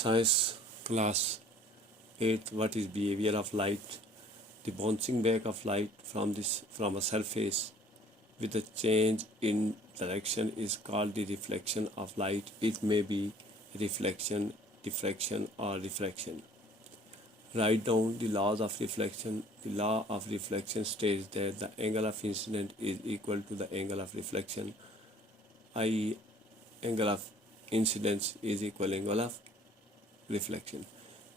Science class 8. What is behavior of light? The bouncing back of light from a surface with a change in direction is called the reflection of light. It may be reflection, diffraction, or refraction. Write down the laws of reflection. The law of reflection states that the angle of incidence is equal to the angle of reflection, i.e., angle of incidence is equal to angle of reflection.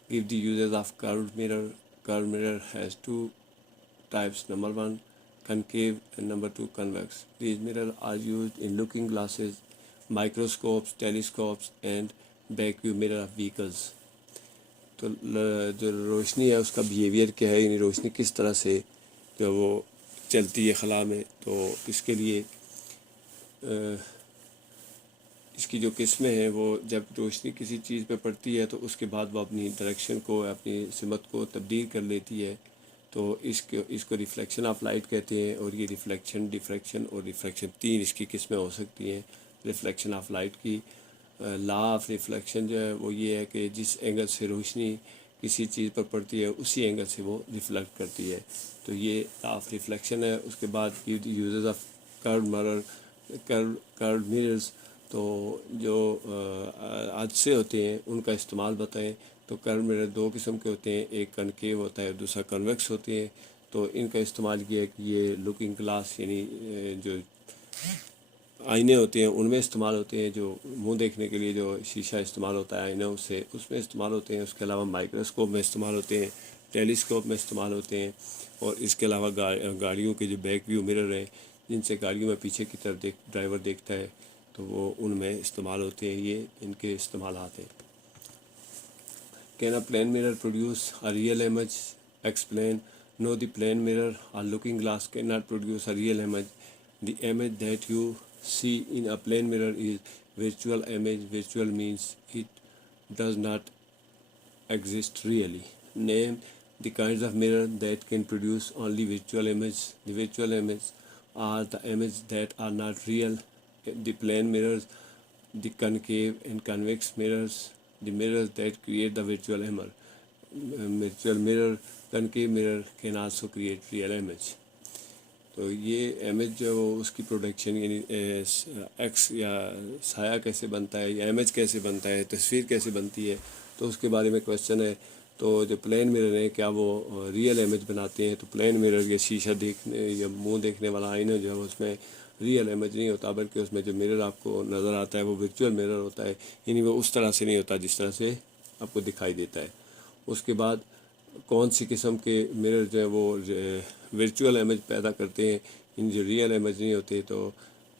Give the uses of curved mirror. Curved mirror has two types. Number one, concave, and number two, convex. These mirrors are used in looking glasses, microscopes, telescopes, and back view mirror of vehicles. तो जो रोशनी है उसका behaviour क्या है, यानी रोशनी किस तरह से जो वो चलती है खला में, तो इसके लिए इसकी जो किस्में हैं वो जब रोशनी किसी चीज़ पे पड़ती है तो उसके बाद वो अपनी डायरेक्शन को, अपनी सिमत को तब्दील कर लेती है, तो इसको रिफ्लेक्शन ऑफ लाइट कहते हैं। और ये रिफ्लेक्शन, डिफ्रैक्शन और रिफ्रैक्शन, तीन इसकी किस्में हो सकती हैं रिफ्लेक्शन ऑफ लाइट की। लॉ ऑफ रिफ्लेक्शन जो है वो ये है कि जिस एंगल से रोशनी किसी चीज़ पर पड़ती है उसी एंगल से वो रिफ्लेक्ट करती है, तो ये लॉ ऑफ रिफ्लेक्शन है। उसके बाद uses of curve mirror, curve mirrors, तो जो हादसे होते हैं उनका इस्तेमाल बताएं। तो कर्व मिरर दो किस्म के होते हैं, एक कनकेव होता है, दूसरा कन्वेक्स होते हैं। तो इनका इस्तेमाल किया है कि ये लुकिंग ग्लास यानी जो आईने होते हैं उनमें इस्तेमाल होते हैं, जो मुंह देखने के लिए जो शीशा इस्तेमाल होता है आईना उसमें इस्तेमाल होते हैं। उसके अलावा माइक्रोस्कोप में इस्तेमाल होते हैं, टेलीस्कोप में इस्तेमाल होते हैं। और इसके अलावा गाड़ियों के जो बैक व्यू मिरर हैं, जिनसे गाड़ियों में पीछे की तरफ ड्राइवर देखता है, तो वो उनमें इस्तेमाल होते हैं। ये इनके इस्तेमाल हैं। Can a plane mirror produce a real image? Explain. No, the plane mirror और looking glass can not produce a real image. The image that you see in a plane mirror is virtual image. Virtual means it does not exist really. Name the kinds of mirror that can produce only virtual image. The virtual image are the images that are not real. The plane mirrors, the concave and convex mirrors, the mirrors that create the virtual image. Virtual mirror, concave mirror can also create real image. तो ये image जो है वो उसकी production यानी x या साया कैसे बनता है या इमेज कैसे बनता है, तस्वीर कैसे बनती है, तो उसके बारे में क्वेश्चन है। तो जो प्लेन मिरर है क्या वो रियल इमेज बनाते हैं? तो प्लेन मिरर ये शीशा देखने या मुंह देखने वाला आईना जो है उसमें रियल इमेज नहीं होता, बल्कि उसमें जो मिरर आपको नज़र आता है वो वर्चुअल मिरर होता है, यानी वो उस तरह से नहीं होता जिस तरह से आपको दिखाई देता है। उसके बाद कौन सी किस्म के मिरर जो है वो वर्चुअल इमेज पैदा करते हैं, इन जो रियल इमेज नहीं होते। तो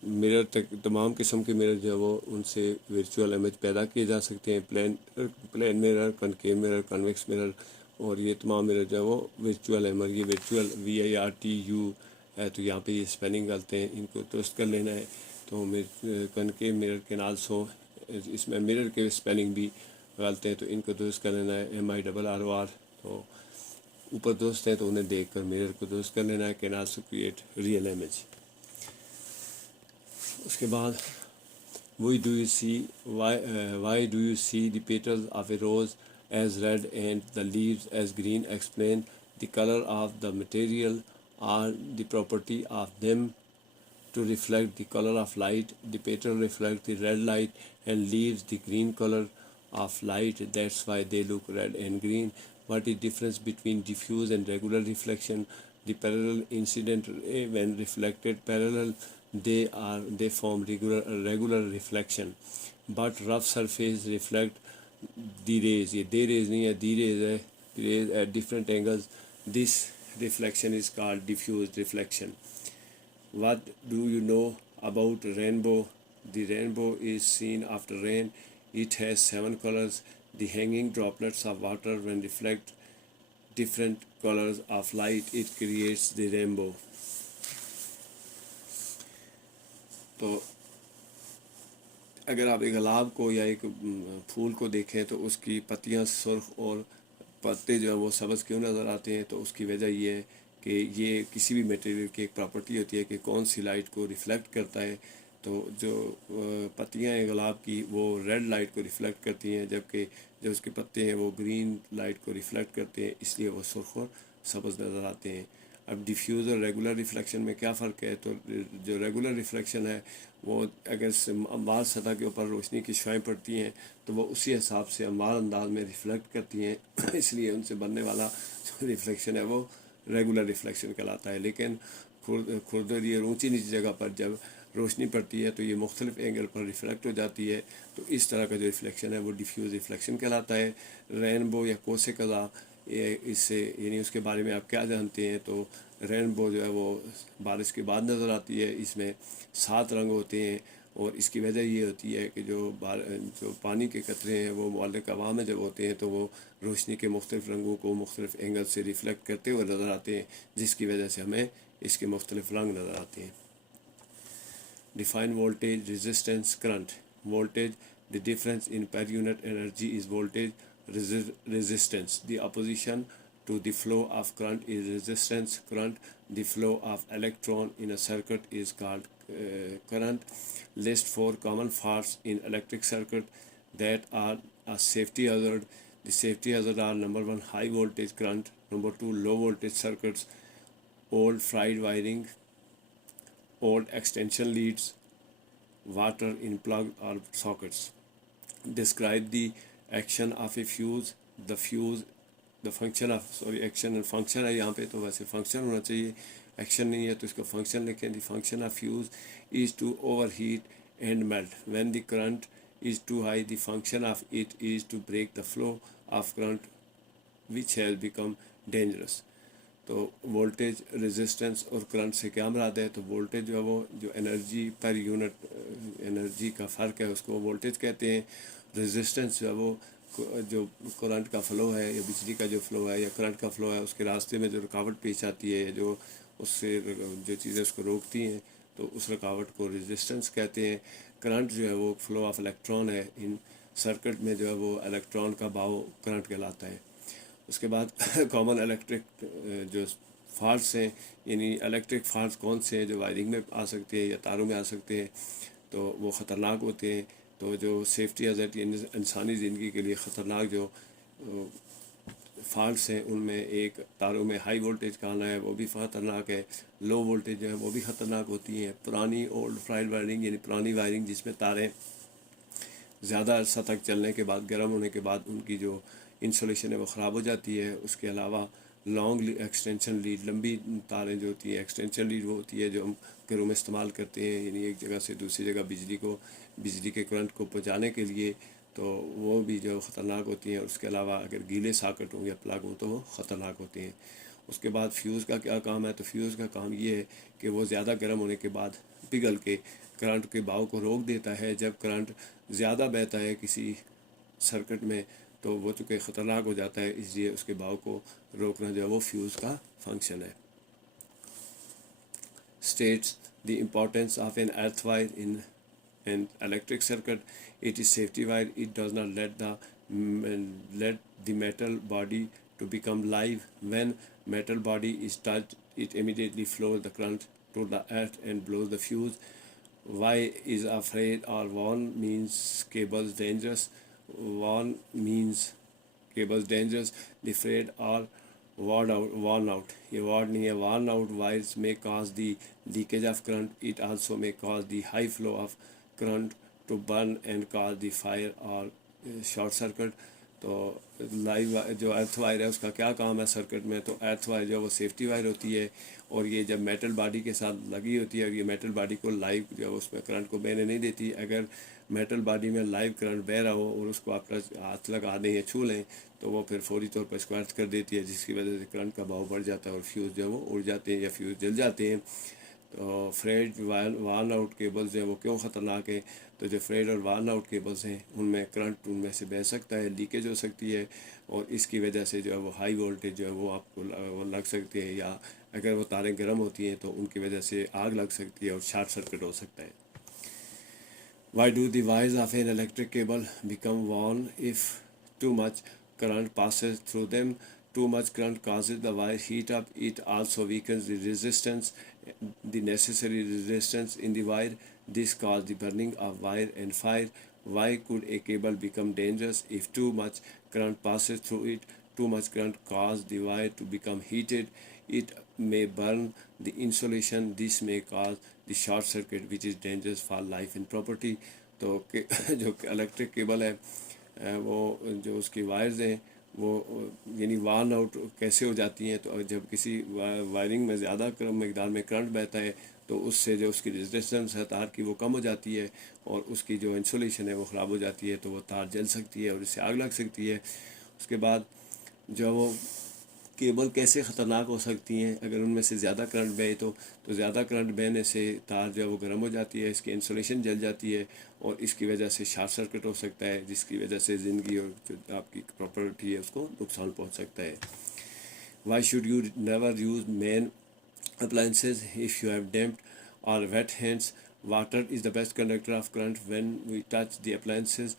मिरर तक तमाम किस्म के मिरर जो है वो उनसे वर्चुअल इमेज पैदा किए जा सकते हैं। Plane mirror, concave mirror, convex mirror, और ये तमाम मिरर जो है वो वर्चुअल इमेज, ये वर्चुअल VIRTU है, तो यहाँ पे ये स्पेलिंग गलत हैं, इनको दुरुस्त कर लेना है। तो कनकेव मिरर के नाल्सो, इसमें मिरर के स्पेलिंग भी गलत हैं, तो इनको दुरुस्त कर लेना है, MIRROR। तो ऊपर दुरुस्त है तो उन्हें देखकर मिरर को दुरुस्त कर लेना है। Can also create real image. उसके बाद why do you see the petals of a rose as red and the leaves as green? Explain. The colour of the material are the property of them to reflect the color of light. The petal reflects the red light and leaves the green color of light. That's why they look red and green. What is difference between diffuse and regular reflection? The parallel incident ray, when reflected parallel, they form regular reflection. But rough surface reflect the rays. ये दे rays नहीं है, the rays है, the rays at different angles. This reflection is called diffuse reflection. What do you know about rainbow? The rainbow is seen after rain. It has 7 colors. The hanging droplets of water when reflect different colors of light, it creates the rainbow. तो अगर आप एक गुलाब को या एक फूल को देखें तो उसकी पत्तियां सुर्ख और पत्ते जो है वो सब्ज़ क्यों नज़र आते हैं? तो उसकी वजह ये है कि ये किसी भी मटेरियल की एक प्रॉपर्टी होती है कि कौन सी लाइट को रिफ्लेक्ट करता है। तो जो पत्तियां हैं गुलाब की वो रेड लाइट को रिफ्लेक्ट करती हैं, जबकि जो उसके पत्ते हैं वो ग्रीन लाइट को रिफ्लेक्ट करते हैं, इसलिए वो सुर्ख और सब्ज़ नज़र आते हैं। अब डिफ्यूज़ और रेगुलर रिफ्लेक्शन में क्या फ़र्क है? तो जो रेगुलर रिफ्लेक्शन है वो अगर अम्बार सतह के ऊपर रोशनी की शुआएं पड़ती हैं तो वो उसी हिसाब से अम्बार अंदाज में रिफ्लेक्ट करती हैं इसलिए उनसे बनने वाला जो रिफ्लेक्शन है वो रेगुलर रिफ्लेक्शन कहलाता है। लेकिन खुरदरी और ऊँची नीची जगह पर जब रोशनी पड़ती है तो ये मुख्तलिफ एंगल पर रिफ्लेक्ट हो जाती है, तो इस तरह का जो रिफ्लेक्शन है वो डिफ्यूज़ रिफ्लेक्शन कहलाता है। रेनबो या कोसे कज़ा, इससे यानी उसके बारे में आप क्या जानते हैं? तो रेनबो जो है वो बारिश के बाद नज़र आती है, इसमें 7 रंग होते हैं और इसकी वजह ये होती है कि जो पानी के कतरे हैं वो मुअल्लिक़ हवा में जब होते हैं तो वो रोशनी के मुख्तलिफ रंगों को मुख्तलिफ एंगल से रिफ्लेक्ट करते हुए नज़र आते हैं, जिसकी वजह से हमें इसके मुख्तलिफ रंग नज़र आते हैं। Define voltage, resistance, current. Voltage, the difference in per unit energy is voltage. Resistance, the opposition to the flow of current is resistance. Current, the flow of electron in a circuit is called current. List 4 common faults in electric circuit that are a safety hazard. The safety hazard are: number 1, high voltage current; number 2, low voltage circuits; old fried wiring; old extension leads; water in plug or sockets. Describe the action of a fuse. The function of action and function है यहाँ पे, तो वैसे function होना चाहिए, action नहीं है तो इसका function लिखें. The function of fuse is to overheat and melt. When the current is too high, the function of it is to break the flow of current which has become dangerous. तो voltage, resistance और current से क्या मुराद है? तो voltage जो है वो जो एनर्जी पर यूनिट एनर्जी का फ़र्क है उसको वोल्टेज कहते हैं। रेजिस्टेंस जो है वो जो करंट का फ़्लो है या बिजली का जो फ़्लो है या करंट का फ़्लो है उसके रास्ते में जो रुकावट पेश आती है, जो उससे जो चीज़ें उसको रोकती हैं, तो उस रुकावट को रेजिस्टेंस कहते हैं। करंट जो है वो फ़्लो ऑफ इलेक्ट्रॉन है, इन सर्किट में जो है वो इलेक्ट्रॉन का बहाव करंट कहलाता है। उसके बाद कॉमन इलेक्ट्रिक जो फॉल्ट्स हैं, यानी इलेक्ट्रिक फॉल्ट्स कौन से हैं जो वायरिंग में आ सकते हैं या तारों में आ सकते हैं, तो वो ख़तरनाक होते हैं। तो जो सेफ्टी हज़ार्ड इंसानी ज़िंदगी के लिए ख़तरनाक जो फॉल्ट्स हैं उनमें एक तारों में हाई वोल्टेज का आना है, वो भी ख़तरनाक है। लो वोल्टेज जो है वो भी ख़तरनाक होती हैं। पुरानी ओल्ड फ्राइड वायरिंग यानी पुरानी वायरिंग जिसमें तारें ज़्यादा अर्सा तक चलने के बाद, गर्म होने के बाद उनकी जो इंसुलेशन है वो ख़राब हो जाती है। उसके अलावा लॉन्ग एक्सटेंशन लीड, लंबी तारें जो होती हैं, एक्सटेंशन लीड वो होती है जो हम घरों में इस्तेमाल करते हैं, यानी एक जगह से दूसरी जगह बिजली के करंट को पहुँचाने के लिए, तो वो भी जो ख़तरनाक होती हैं। उसके अलावा अगर गीले साकट हों या प्लग हों तो वो ख़तरनाक होते हैं। उसके बाद फ्यूज़ का क्या काम है? तो फ्यूज़ का काम ये है कि वो ज़्यादा गर्म होने के बाद पिघल के करंट के बहाव को रोक देता है। जब करंट ज़्यादा बहता है किसी सर्किट में तो वो चूँकि ख़तरनाक हो जाता है, इसलिए उसके बहाव को रोकना जो है वो फ्यूज़ का फंक्शन है। States the importance of an earth wire in an electric circuit. It is safety wire. It does not let the metal body to become live. When metal body is touched, it immediately flows the current to the earth and blows the fuse. Why is afraid or warn means cables dangerous. Warn means cables dangerous. The afraid or worn out. ये word नहीं है. Worn out wires may cause the leakage of current. It also may cause the high flow of current to burn and cause the fire or short circuit. तो live जो earth wire है उसका क्या काम है circuit में? तो earth wire जो वो सेफ्टी वायर होती है और ये जब मेटल बॉडी के साथ लगी होती है और ये मेटल बॉडी को लाइव जो उसमें करंट को बहने नहीं देती। अगर मेटल बॉडी में लाइव करंट बह रहा हो और उसको आप हाथ लगा दें या छू लें तो वो फिर फौरी तौर पर स्क्वार्च कर देती है, जिसकी वजह से करंट का बहाव बढ़ जाता है और फ्यूज़ जो है वो उड़ जाते हैं या फ्यूज़ जल जाते हैं। तो फ्रेड वार्न आउट केबल्स हैं वो क्यों ख़तरनाक है? तो जो फ्रेड और वार्न आउट केबल्स हैं उनमें करंट उनमें से बह सकता है, लीकेज हो सकती है और इसकी वजह से जो है वो हाई वोल्टेज जो है वो आपको लग सकती है, या अगर वो तारें गर्म होती हैं तो उनकी वजह से आग लग सकती है और शॉर्ट सर्किट हो सकता है। Why do the wires of an electric cable become worn if too much current passes through them? Too much current causes the wire heat up. It also weakens the resistance, the necessary resistance in the wire. This caused the burning of wire and fire. Why could a cable become dangerous? If too much current passes through it, too much current causes the wire to become heated. It may burn the insulation. This may cause the short circuit, which is dangerous for life and property. तो जो electric cable है वो जो उसकी wires हैं वो यानी warn out कैसे हो जाती हैं, तो जब किसी वायरिंग में ज़्यादा मकदार में करंट बहता है तो उससे जो उसकी रेजिस्टेंस है तार की वो कम हो जाती है और उसकी जो इंसुलेशन है वो ख़राब हो जाती है, तो वो तार जल सकती है और इससे आग लग सकती है। उसके बाद जो वो केबल कैसे ख़तरनाक हो सकती हैं अगर उनमें से ज़्यादा करंट बहे तो ज़्यादा करंट बहने से तार जो है वो गर्म हो जाती है, इसकी इंसुलेशन जल जाती है और इसकी वजह से शॉर्ट सर्किट हो सकता है, जिसकी वजह से ज़िंदगी और जो आपकी प्रॉपर्टी है उसको नुकसान पहुंच सकता है। Why should you never use main appliances if you have damp or wet hands? Water is the best conductor of current. When we touch the appliances,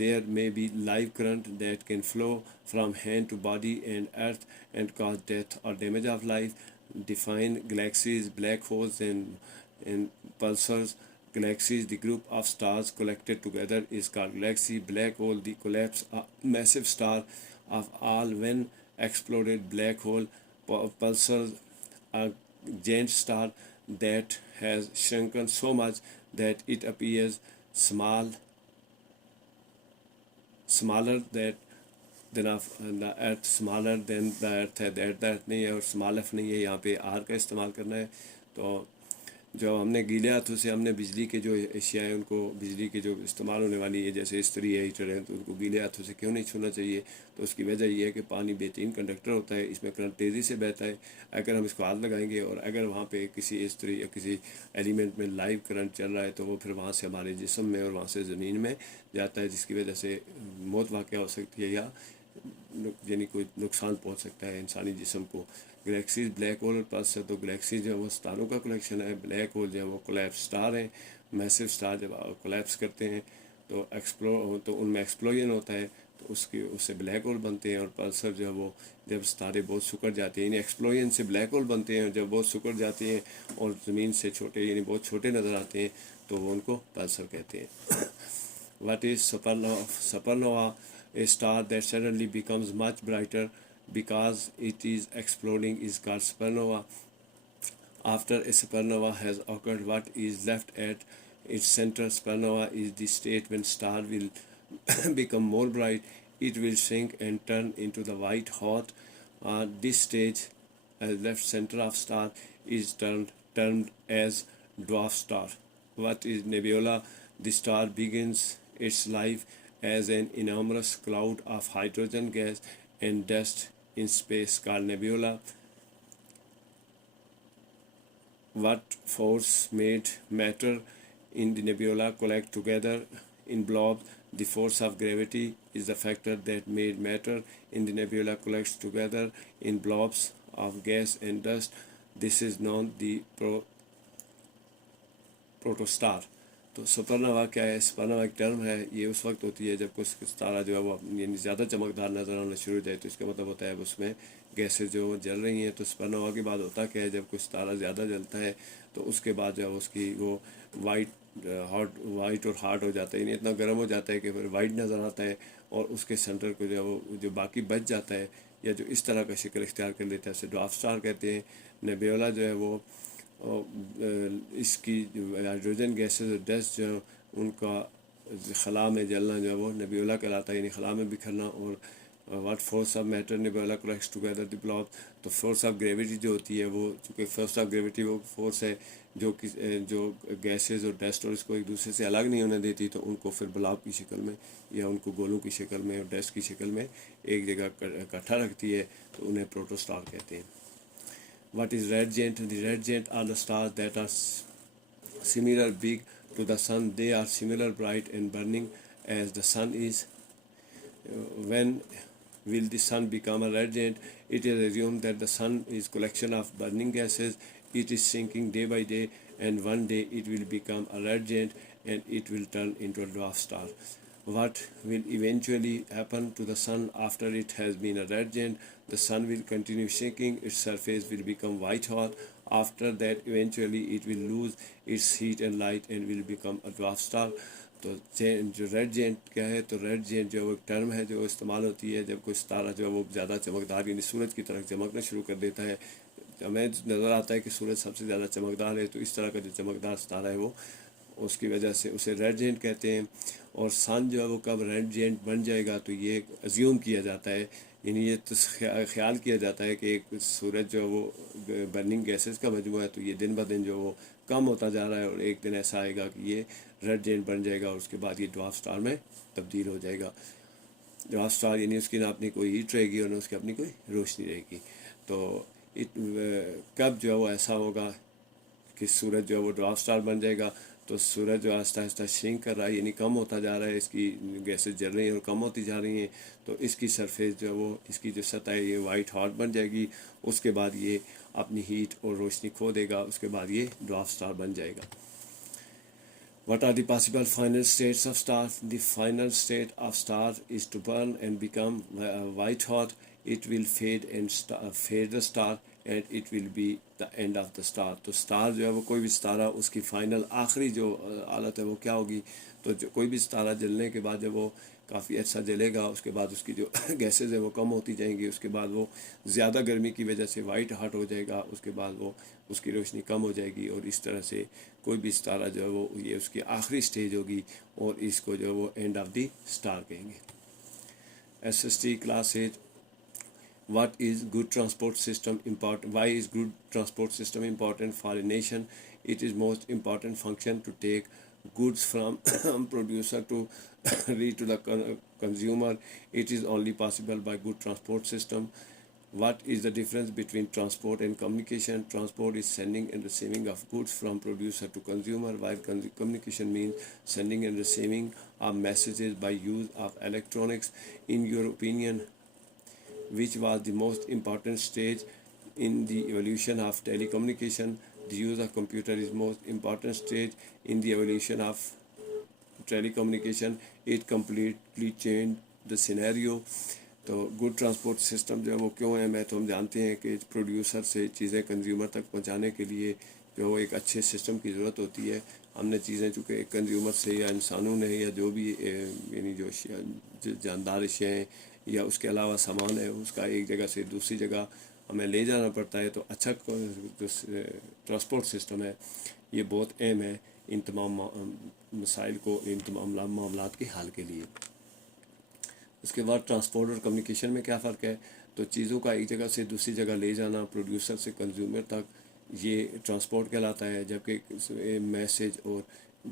there may be live current that can flow from hand to body and earth and cause death or damage of life. Define galaxies, black holes, and pulsars. Galaxies, the group of stars collected together, is called galaxy. Black hole, the collapse of massive star of all when exploded. Black hole pulsars, a giant star that has shrunken so much that it appears smaller than of the earth, smaller than the earth है, that the earth नहीं है और small f नहीं है, यहाँ पे r का इस्तेमाल करना है। तो जो हमने गीले हाथों से हमने बिजली के जो एशिया है उनको बिजली के जो इस्तेमाल होने वाली है जैसे इस्त्री है, हीटर है, तो उनको गीले हाथों से क्यों नहीं छूना चाहिए? तो उसकी वजह ये है कि पानी बेहतरीन कंडक्टर होता है, इसमें करंट तेज़ी से बहता है। अगर हम इसको हाथ लगाएंगे और अगर वहाँ पे किसी इस्त्री या किसी एलिमेंट में लाइव करंट चल रहा है तो वो फिर वहाँ से हमारे जिस्म में और वहाँ से ज़मीन में जाता है, जिसकी वजह से मौत वाक़या हो सकती है या यानी कोई नुकसान पहुँच सकता है इंसानी जिस्म को। गैलेक्सीज, ब्लैक होल पास है, तो गैलेक्सी जो है वो स्टारों का कलेक्शन है। ब्लैक होल जो है वो कोलैप्स स्टार हैं, मैसिव स्टार जब कोलैप्स करते हैं तो उनमें एक्सप्लोजन होता है तो उससे ब्लैक होल बनते हैं। और पल्सर जो है वो जब तारे बहुत सिकुड़ जाते हैं, यानी एक्सप्लोजन से ब्लैक होल बनते हैं, जब बहुत सिकुड़ जाते हैं और ज़मीन से छोटे यानी बहुत छोटे नज़र आते हैं तो वो उनको पल्सर कहते हैं। What is supernova? Supernova, a star that suddenly becomes much brighter because it is exploding, is called supernova. After a supernova has occurred, what is left at its center? Supernova is the state when star will become more bright. It will shrink and turn into the white hot. This stage, as left center of star, is termed as dwarf star. What is nebula? The star begins its life as an enormous cloud of hydrogen gas and dust in space called nebula. What force made matter in the nebula collect together in blobs? The force of gravity is the factor that made matter in the nebula collects together in blobs of gas and dust. This is known the protostar. तो supernova क्या है? Supernova एक term है, ये उस वक्त होती है जब कुछ तारा जो है वो यानी ज़्यादा चमकदार नज़र आना शुरू हो जाए, तो इसका मतलब होता है उसमें गैसें जो जल रही हैं। तो सुपरनोवा के बाद होता क्या है, जब कुछ तारा ज़्यादा जलता है तो उसके बाद जो है उसकी वो वाइट और हार्ड हो जाता है, यानी इतना गर्म हो जाता है कि फिर वाइट नज़र आता है और उसके सेंटर को जो है वो जो बाकी बच जाता है या जो इस तरह का शक्ल इख्तियार कर लेता है उसे ड्वार्फ स्टार कहते हैं। नेबुला जो है वो इसकी हाइड्रोजन गैसेस और डस्ट जो है उनका खला में जलना जो है वो नेबुला कहलाता है, यानी खला में बिखरना। और what force of matter nebula collects together the blob, तो फोर्स ऑफ ग्रेविटी जो होती है वो चूँकि फोर्स ऑफ ग्रेविटी वो फोर्स है जो गैसेस और डस्ट और इसको एक दूसरे से अलग नहीं होने देती, तो उनको फिर ब्लॉब की शक्ल में या उनको गोलों की शक्ल में और डस्ट की शक्ल में एक जगह इकट्ठा रखती है, तो उन्हें प्रोटोस्टार कहते हैं। What is red giant? The red giant are the stars that are similar big to the sun. They are similar bright and burning as the sun is. When will the sun become a red giant? It is assumed that the sun is collection of burning gases. It is sinking day by day, and one day it will become a red giant and it will turn into a dwarf star. What will eventually happen to the sun after it has been a red giant? The sun will continue shaking, its surface will become white hot After that eventually it will lose its heat and light and will become a dwarf star. तो जो red gent क्या है, तो red gent जो एक term है जो इस्तेमाल होती है जब कोई तारा जो है वो ज़्यादा चमकदार यानी सूरज की तरह चमकना शुरू कर देता है। हमें नज़र आता है कि सूरज सबसे ज़्यादा चमकदार है, तो इस तरह का जो चमकदार तारा है वो उसकी वजह से उसे रेड जेंट कहते हैं। और सन जो है वो कब रेड जेंट बन जाएगा तो ये अज्यूम किया जाता है, यानी ये तो ख्याल किया जाता है कि एक सूरज जो है वो बर्निंग गैसेस का मजमू है, तो ये दिन ब दिन जो वो कम होता जा रहा है और एक दिन ऐसा आएगा कि ये रेड जेंट बन जाएगा और उसके बाद ये ड्वार्फ स्टार में तब्दील हो जाएगा। ड्वार्फ स्टार यानी उसकी ना अपनी कोई हीट रहेगी और ना उसकी अपनी कोई रोशनी रहेगी। तो कब जो है वो ऐसा होगा कि सूरज जो है वो ड्वार्फ स्टार बन जाएगा, तो सूरज जो आहिस्ता आहिस्ता श्रिंक कर रहा है यानी कम होता जा रहा है, इसकी गैसेस जल रही हैं और कम होती जा रही हैं, तो इसकी सरफेस जो है वो इसकी जो सतह है ये वाइट हॉट बन जाएगी। उसके बाद ये अपनी हीट और रोशनी खो देगा, उसके बाद ये ड्वार्फ स्टार बन जाएगा। What are the possible final states of stars? The final state of star is to burn and become white hot. It will fade and fade the star and it will be the end of the star. तो star जो है वो कोई भी सितारा उसकी final आखिरी जो हालत है वो क्या होगी, तो जो कोई भी सितारा जलने के बाद जब वो काफ़ी अच्छा जलेगा उसके बाद उसकी जो गैसेज है वो कम होती जाएंगी, उसके बाद वो ज़्यादा गर्मी की वजह से वाइट हॉट हो जाएगा, उसके बाद वो उसकी रोशनी कम हो जाएगी और इस तरह से कोई भी सितारा जो है वो ये उसकी आखिरी स्टेज होगी और इसको जो है वो एंड ऑफ द स्टार कहेंगे। SST class 8 What is good transport system important? Why is good transport system important for a nation? It is most important function to take goods from producer to reach to the consumer. It is only possible by good transport system. What is the difference between transport and communication? Transport is sending and receiving of goods from producer to consumer, while communication means sending and receiving of messages by use of electronics. In your opinion, which was the most important stage in the evolution of telecommunication? The use of computer is most important stage in the evolution of telecommunication. It completely changed the scenario. तो good transport system जो है वो क्यों है, मैं तो हम जानते हैं कि प्रोड्यूसर से चीज़ें कंज्यूमर तक पहुंचाने के लिए जो एक अच्छे सिस्टम की ज़रूरत होती है। हमने चीज़ें चूँकि कंज्यूमर से या इंसानों ने या जो भी यानी जो जानदार अशियाँ या उसके अलावा सामान है उसका एक जगह से दूसरी जगह हमें ले जाना पड़ता है, तो अच्छा जो ट्रांसपोर्ट सिस्टम है ये बहुत अहम है इन तमाम मसाइल को, इन तमाम मामलात के हल के लिए। उसके बाद ट्रांसपोर्ट और कम्युनिकेशन में क्या फ़र्क है, तो चीज़ों का एक जगह से दूसरी जगह ले जाना प्रोड्यूसर से कंज्यूमर तक ये ट्रांसपोर्ट कहलाता है, जबकि मैसेज और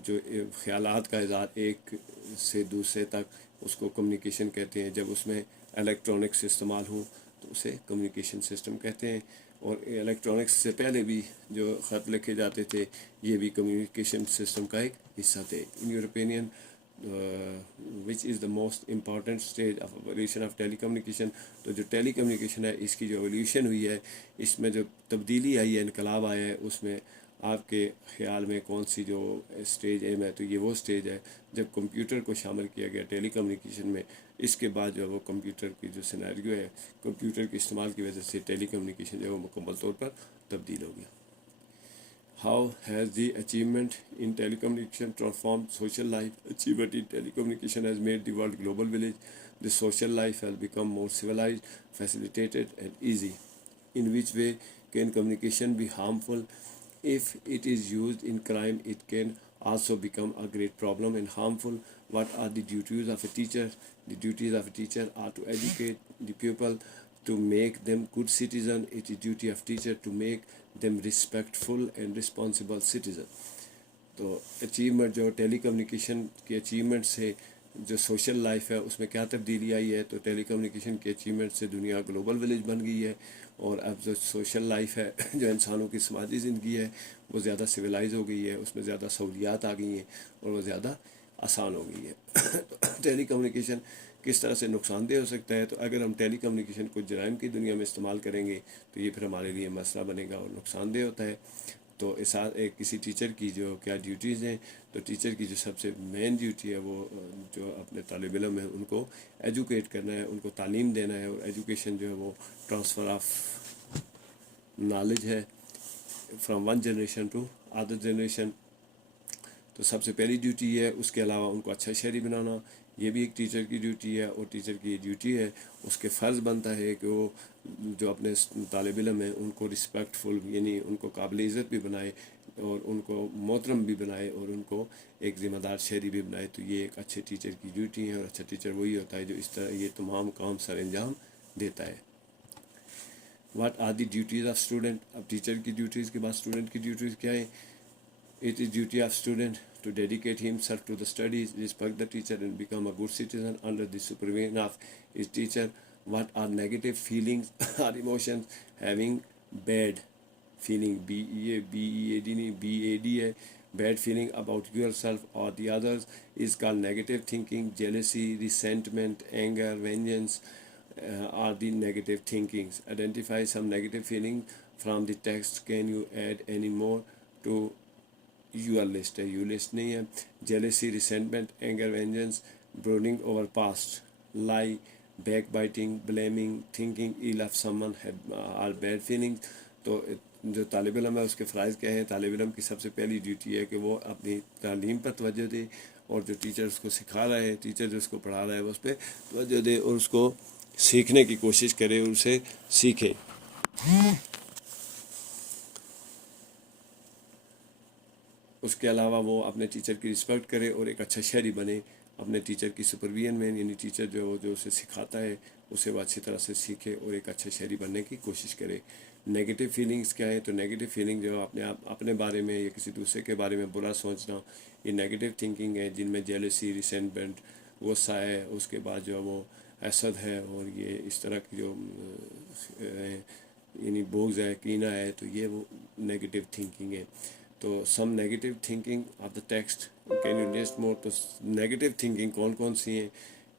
जो ख्यालात का इज़हार एक से दूसरे तक उसको कम्युनिकेशन कहते हैं। जब उसमें इलेक्ट्रॉनिक्स इस्तेमाल हो तो उसे कम्युनिकेशन सिस्टम कहते हैं। और इलेक्ट्रॉनिक्स से पहले भी जो ख़त लिखे जाते थे ये भी कम्युनिकेशन सिस्टम का एक हिस्सा थे। In your opinion which is the most important stage of evolution of telecommunication? तो जो टेलीकम्युनिकेशन है इसकी जो एवोल्यूशन हुई है, इसमें जो तब्दीली आई है, इनकलाब आया है, उसमें आपके ख़्याल में कौन सी जो स्टेज एम है, तो ये वो स्टेज है जब कंप्यूटर को शामिल किया गया टेलीकम्युनिकेशन में। इसके बाद जो है वो कंप्यूटर की जो सिनेरियो है, कंप्यूटर के इस्तेमाल की वजह से टेलीकम्युनिकेशन जो है वो मुकम्मल तौर पर तब्दील हो गया। How has the achievement in telecommunication transformed social life? Achievement in telecommunication has made the world global village. The social life has become more civilized, facilitated, and easy. In which way can communication be harmful? If it is used in crime, it can also become a great problem and harmful. What are the duties of a teacher? The duties of a teacher are to educate the pupil, to make them good citizen. It is duty of teacher to make them respectful and responsible citizen. तो achievement जो telecommunication की achievement से जो social life है उसमें क्या तब्दीली आई है, तो टेलीकम्युनिकेशन के अचीवमेंट से दुनिया ग्लोबल विलेज बन गई है और अब जो सोशल लाइफ है, जो इंसानों की समाजी ज़िंदगी है, वो ज़्यादा सिविलाइज हो गई है, उसमें ज़्यादा सहूलियात आ गई हैं और वो ज़्यादा आसान हो गई है। टेलीकम्युनिकेशन किस तरह से नुकसानदेह हो सकता है, तो अगर हम टेलीकम्युनिकेशन को जराइम की दुनिया में इस्तेमाल करेंगे तो ये फिर हमारे लिए मसला बनेगा और नुकसानदेह होता है। तो इस किसी टीचर की जो क्या ड्यूटीज़ हैं, तो टीचर की जो सबसे मेन ड्यूटी है वो जो अपने तालिब इल्म है उनको एजुकेट करना है, उनको तालीम देना है। और एजुकेशन जो है वो ट्रांसफ़र ऑफ नॉलेज है, from one generation to other generation. तो सबसे पहली ड्यूटी है, उसके अलावा उनको अच्छा शहरी बनाना, ये भी एक टीचर की ड्यूटी है। और टीचर की ये ड्यूटी है, उसके फ़र्ज़ बनता है कि वो जो अपने तालिब इल्म हैं उनको रिस्पेक्टफुल यानी उनको काबिल इज़्ज़त भी बनाए और उनको मोहतरम भी बनाए और उनको एक ज़िम्मेदार शहरी भी बनाए। तो ये एक अच्छे टीचर की ड्यूटी है और अच्छा टीचर वही होता है जो इस तरह ये तमाम काम सर अंजाम देता है। What are the duties of student. अब टीचर की ड्यूटीज़ के बाद स्टूडेंट की ड्यूटीज़ क्या है? It is duty of student to dedicate himself to the studies, respect the teacher, and become a good citizen under the supervision of his teacher. What are negative feelings or emotions? Having bad feeling, B-E-A-D नहीं B-A-D है, bad feeling about yourself or the others is called negative thinking. Jealousy, resentment, anger, vengeance are the negative thinkings. Identify some negative feeling from the text. Can you add any more to your list? है, you list नहीं है। jealousy, resentment, anger, vengeance, brooding over past, lie, backbiting, blaming, thinking ill of someone are bad feelings। तो जो तालिब इल्म है उसके फ़राइज़ क्या हैं? तालिब इल्म की सबसे पहली ड्यूटी है कि वो अपनी तालीम पर तवज्जो दे और जो टीचर उसको सिखा रहा है, टीचर जो उसको पढ़ा रहा है उस पर तवज्जो दे और उसको सीखने की कोशिश करे और उसे सीखे। उसके अलावा वो अपने टीचर की रिस्पेक्ट करे और एक अच्छा शहरी बने अपने टीचर की सुपरविजन में, यानी टीचर जो उसे सिखाता है उसे वो अच्छी तरह से सीखे और एक अच्छा शहरी बनने की कोशिश करे। नेगेटिव फीलिंग्स क्या है? तो नेगेटिव फीलिंग जो अपने बारे में या किसी दूसरे के बारे में बुरा सोचना, ये नेगेटिव थिंकिंग है, जिनमें जेलसी, रिसेंटमेंट, गुस्सा है, उसके बाद जो वो हसद है और ये इस तरह की जो यानी बोझ है, कीना है, तो ये वो नेगेटिव थिंकिंग है। तो some negative thinking of the text, can you list more. तो नेगेटिव थिंकिंग कौन कौन सी हैं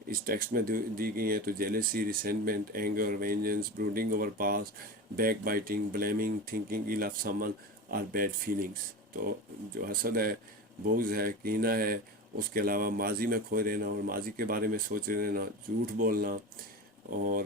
इस टेक्स्ट में दी गई हैं? तो jealousy, resentment, anger, vengeance, brooding over pass, back biting, blaming, thinking ill of someone or bad feelings. तो जो हसद है, बोझ है, कीना है, उसके अलावा माजी में खोए रहना और माजी के बारे में सोचे रहना, झूठ बोलना और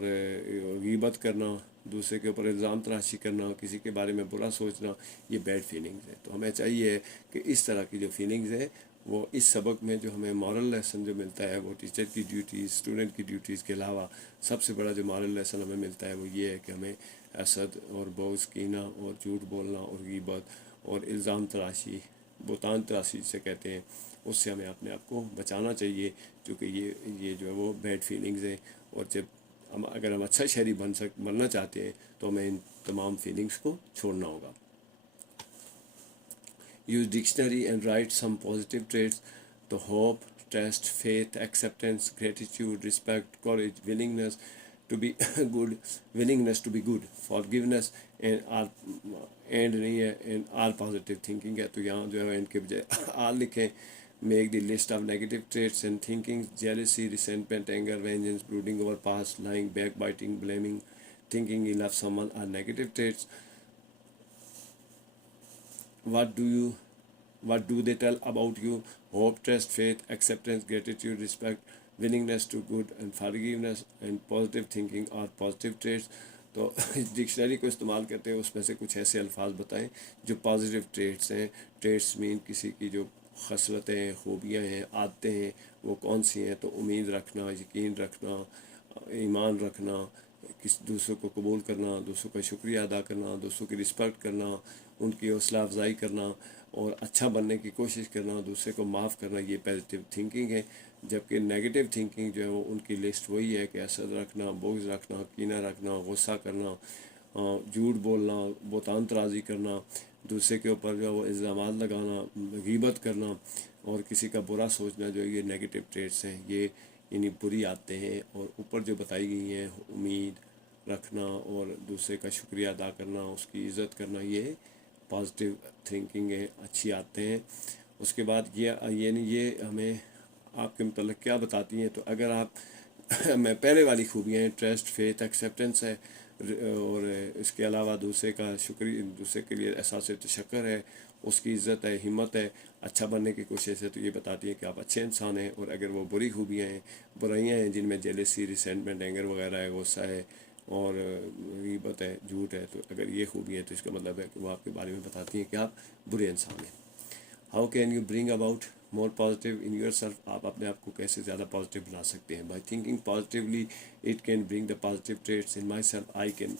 गीबत करना, दूसरे के ऊपर इल्ज़ाम तराशी करना, किसी के बारे में बुरा सोचना, ये बैड फीलिंग्स है। तो हमें चाहिए कि इस तरह की जो फीलिंग्स है वो इस सबक में जो हमें मॉरल लेसन जो मिलता है वो टीचर की ड्यूटीज़, स्टूडेंट की ड्यूटीज़ के अलावा सबसे बड़ा जो मॉरल लेसन हमें मिलता है वो ये है कि हमें हसद और बोझ, कीना और झूठ बोलना और गीबत और इल्ज़ाम तराशी, बुतान तराशी जिसे कहते हैं, उससे हमें अपने आप को बचाना चाहिए, क्योंकि ये जो है वो बैड फीलिंग्स हैं। और जब अगर हम अच्छा शहरी बनना चाहते हैं तो हमें इन तमाम फीलिंग्स को छोड़ना होगा। Use dictionary and write some positive traits. तो hope, trust, faith, acceptance, gratitude, respect, courage, willingness to be good, willingness to be good, forgiveness and नहीं है, एंड आर पॉजिटिव थिंकिंग है। तो यहाँ जो है इनके बजाय आर लिखें। Make the list of negative traits and thinkings: jealousy, resentment, anger, vengeance, brooding over past, lying, backbiting, blaming, thinking ill of someone are negative traits. What do they tell about you? Hope, trust, faith, acceptance, gratitude, respect, willingness to good and forgiveness, and positive thinking are positive traits. तो इस dictionary को इस्तेमाल करते हैं उसमें से कुछ ऐसे अल्फाज बताएं जो पॉजिटिव ट्रेट्स हैं। ट्रेट्स मीन किसी की जो खसलतें हैं, खूबियाँ हैं, आदतें हैं, वो कौन सी हैं? तो उम्मीद रखना, यकीन रखना, ईमान रखना, किस दूसरों को कबूल करना, दूसरों का शुक्रिया अदा करना, दूसरों की रिस्पेक्ट करना, उनकी हौसला अफजाई करना और अच्छा बनने की कोशिश करना, दूसरे को माफ़ करना, ये पॉजिटिव थिंकिंग है। जबकि नेगेटिव थिंकिंग जो है वो उनकी लिस्ट वही है कि हसद रखना, बोझ रखना, कीना रखना, गुस्सा करना, झूठ बोलना, बोतान तराजी करना, दूसरे के ऊपर जो है वो इल्ज़ामात लगाना, गीबत करना और किसी का बुरा सोचना, जो ये नेगेटिव ट्रेट्स हैं, ये यानी बुरी आते हैं। और ऊपर जो बताई गई हैं, उम्मीद रखना और दूसरे का शुक्रिया अदा करना, उसकी इज़्ज़त करना, ये पॉजिटिव थिंकिंग है, अच्छी आते हैं। उसके बाद ये हमें आपके मतलब क्या बताती हैं? तो अगर आप मैं पहले वाली खूबियाँ हैं, ट्रस्ट, फेथ, एक्सेप्टेंस है और इसके अलावा दूसरे का शुक्रिया, दूसरे के लिए एहसास तशक्कुर है, उसकी इज़्ज़त है, हिम्मत है, अच्छा बनने की कोशिश है, तो ये बताती है कि आप अच्छे इंसान हैं। और अगर वो बुरी खूबियाँ हैं, बुराइयाँ हैं जिनमें जेलसी, रिसेंटमेंट, एंगर वगैरह है, गुस्सा है, और गीबत है, झूठ है। तो अगर ये खूबी है तो इसका मतलब है कि वो आपके बारे में बताती हैं कि आप बुरे इंसान हैं। How can you bring about more positive in your self, आप अपने आप को कैसे ज़्यादा पॉजिटिव बना सकते हैं? By thinking positively it can bring the positive traits in my self. I can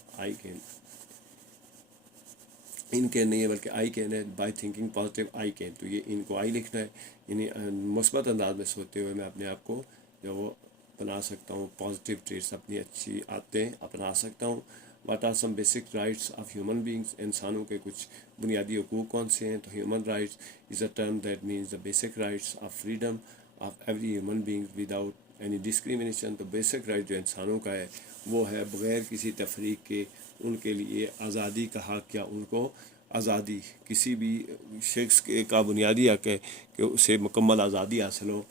in can नहीं है बल्कि आई कैन है। By thinking positive I can, तो ये इनको आई लिखना है। इन्हें मुस्बत अंदाज में सोचते हुए मैं अपने आप को जो वो बना सकता हूँ, पॉजिटिव ट्रेट्स, अपनी अच्छी आदतें अपना सकता हूँ। What are some basic rights of human beings, इंसानों के कुछ बुनियादी हकूक़ कौन से हैं? तो human rights is a term that means the basic rights of freedom of every human being without any discrimination. तो बेसिक राइट जो इंसानों का है वो है बग़ैर किसी तफरीक के उनके लिए आज़ादी का हक़, या उनको आज़ादी किसी भी शख्स के का बुनियादी हक़ है कि उसे मुकम्मल आज़ादी हासिल हो।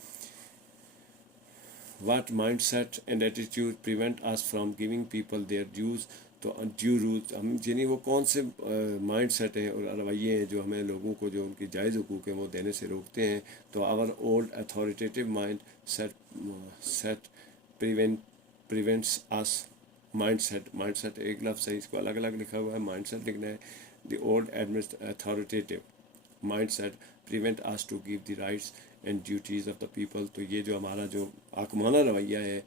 What mindset and attitude prevent us from giving people their dues? तो ड्यू रूल्स हम यानी वो कौन से माइंड सेट हैं और रवैये हैं जो हमें लोगों को जो उनकी जायज़ हकूक़ हैं वो देने से रोकते हैं? तो our old authoritative mind set set prevents us. Mind set एक लफ्ज़ है, इसको अलग अलग लिखा हुआ है, माइंड सेट लिखना है। The old authoritative mindset prevent us to give the rights and duties of the people। तो ये जो हमारा जो आकमाना रवैया है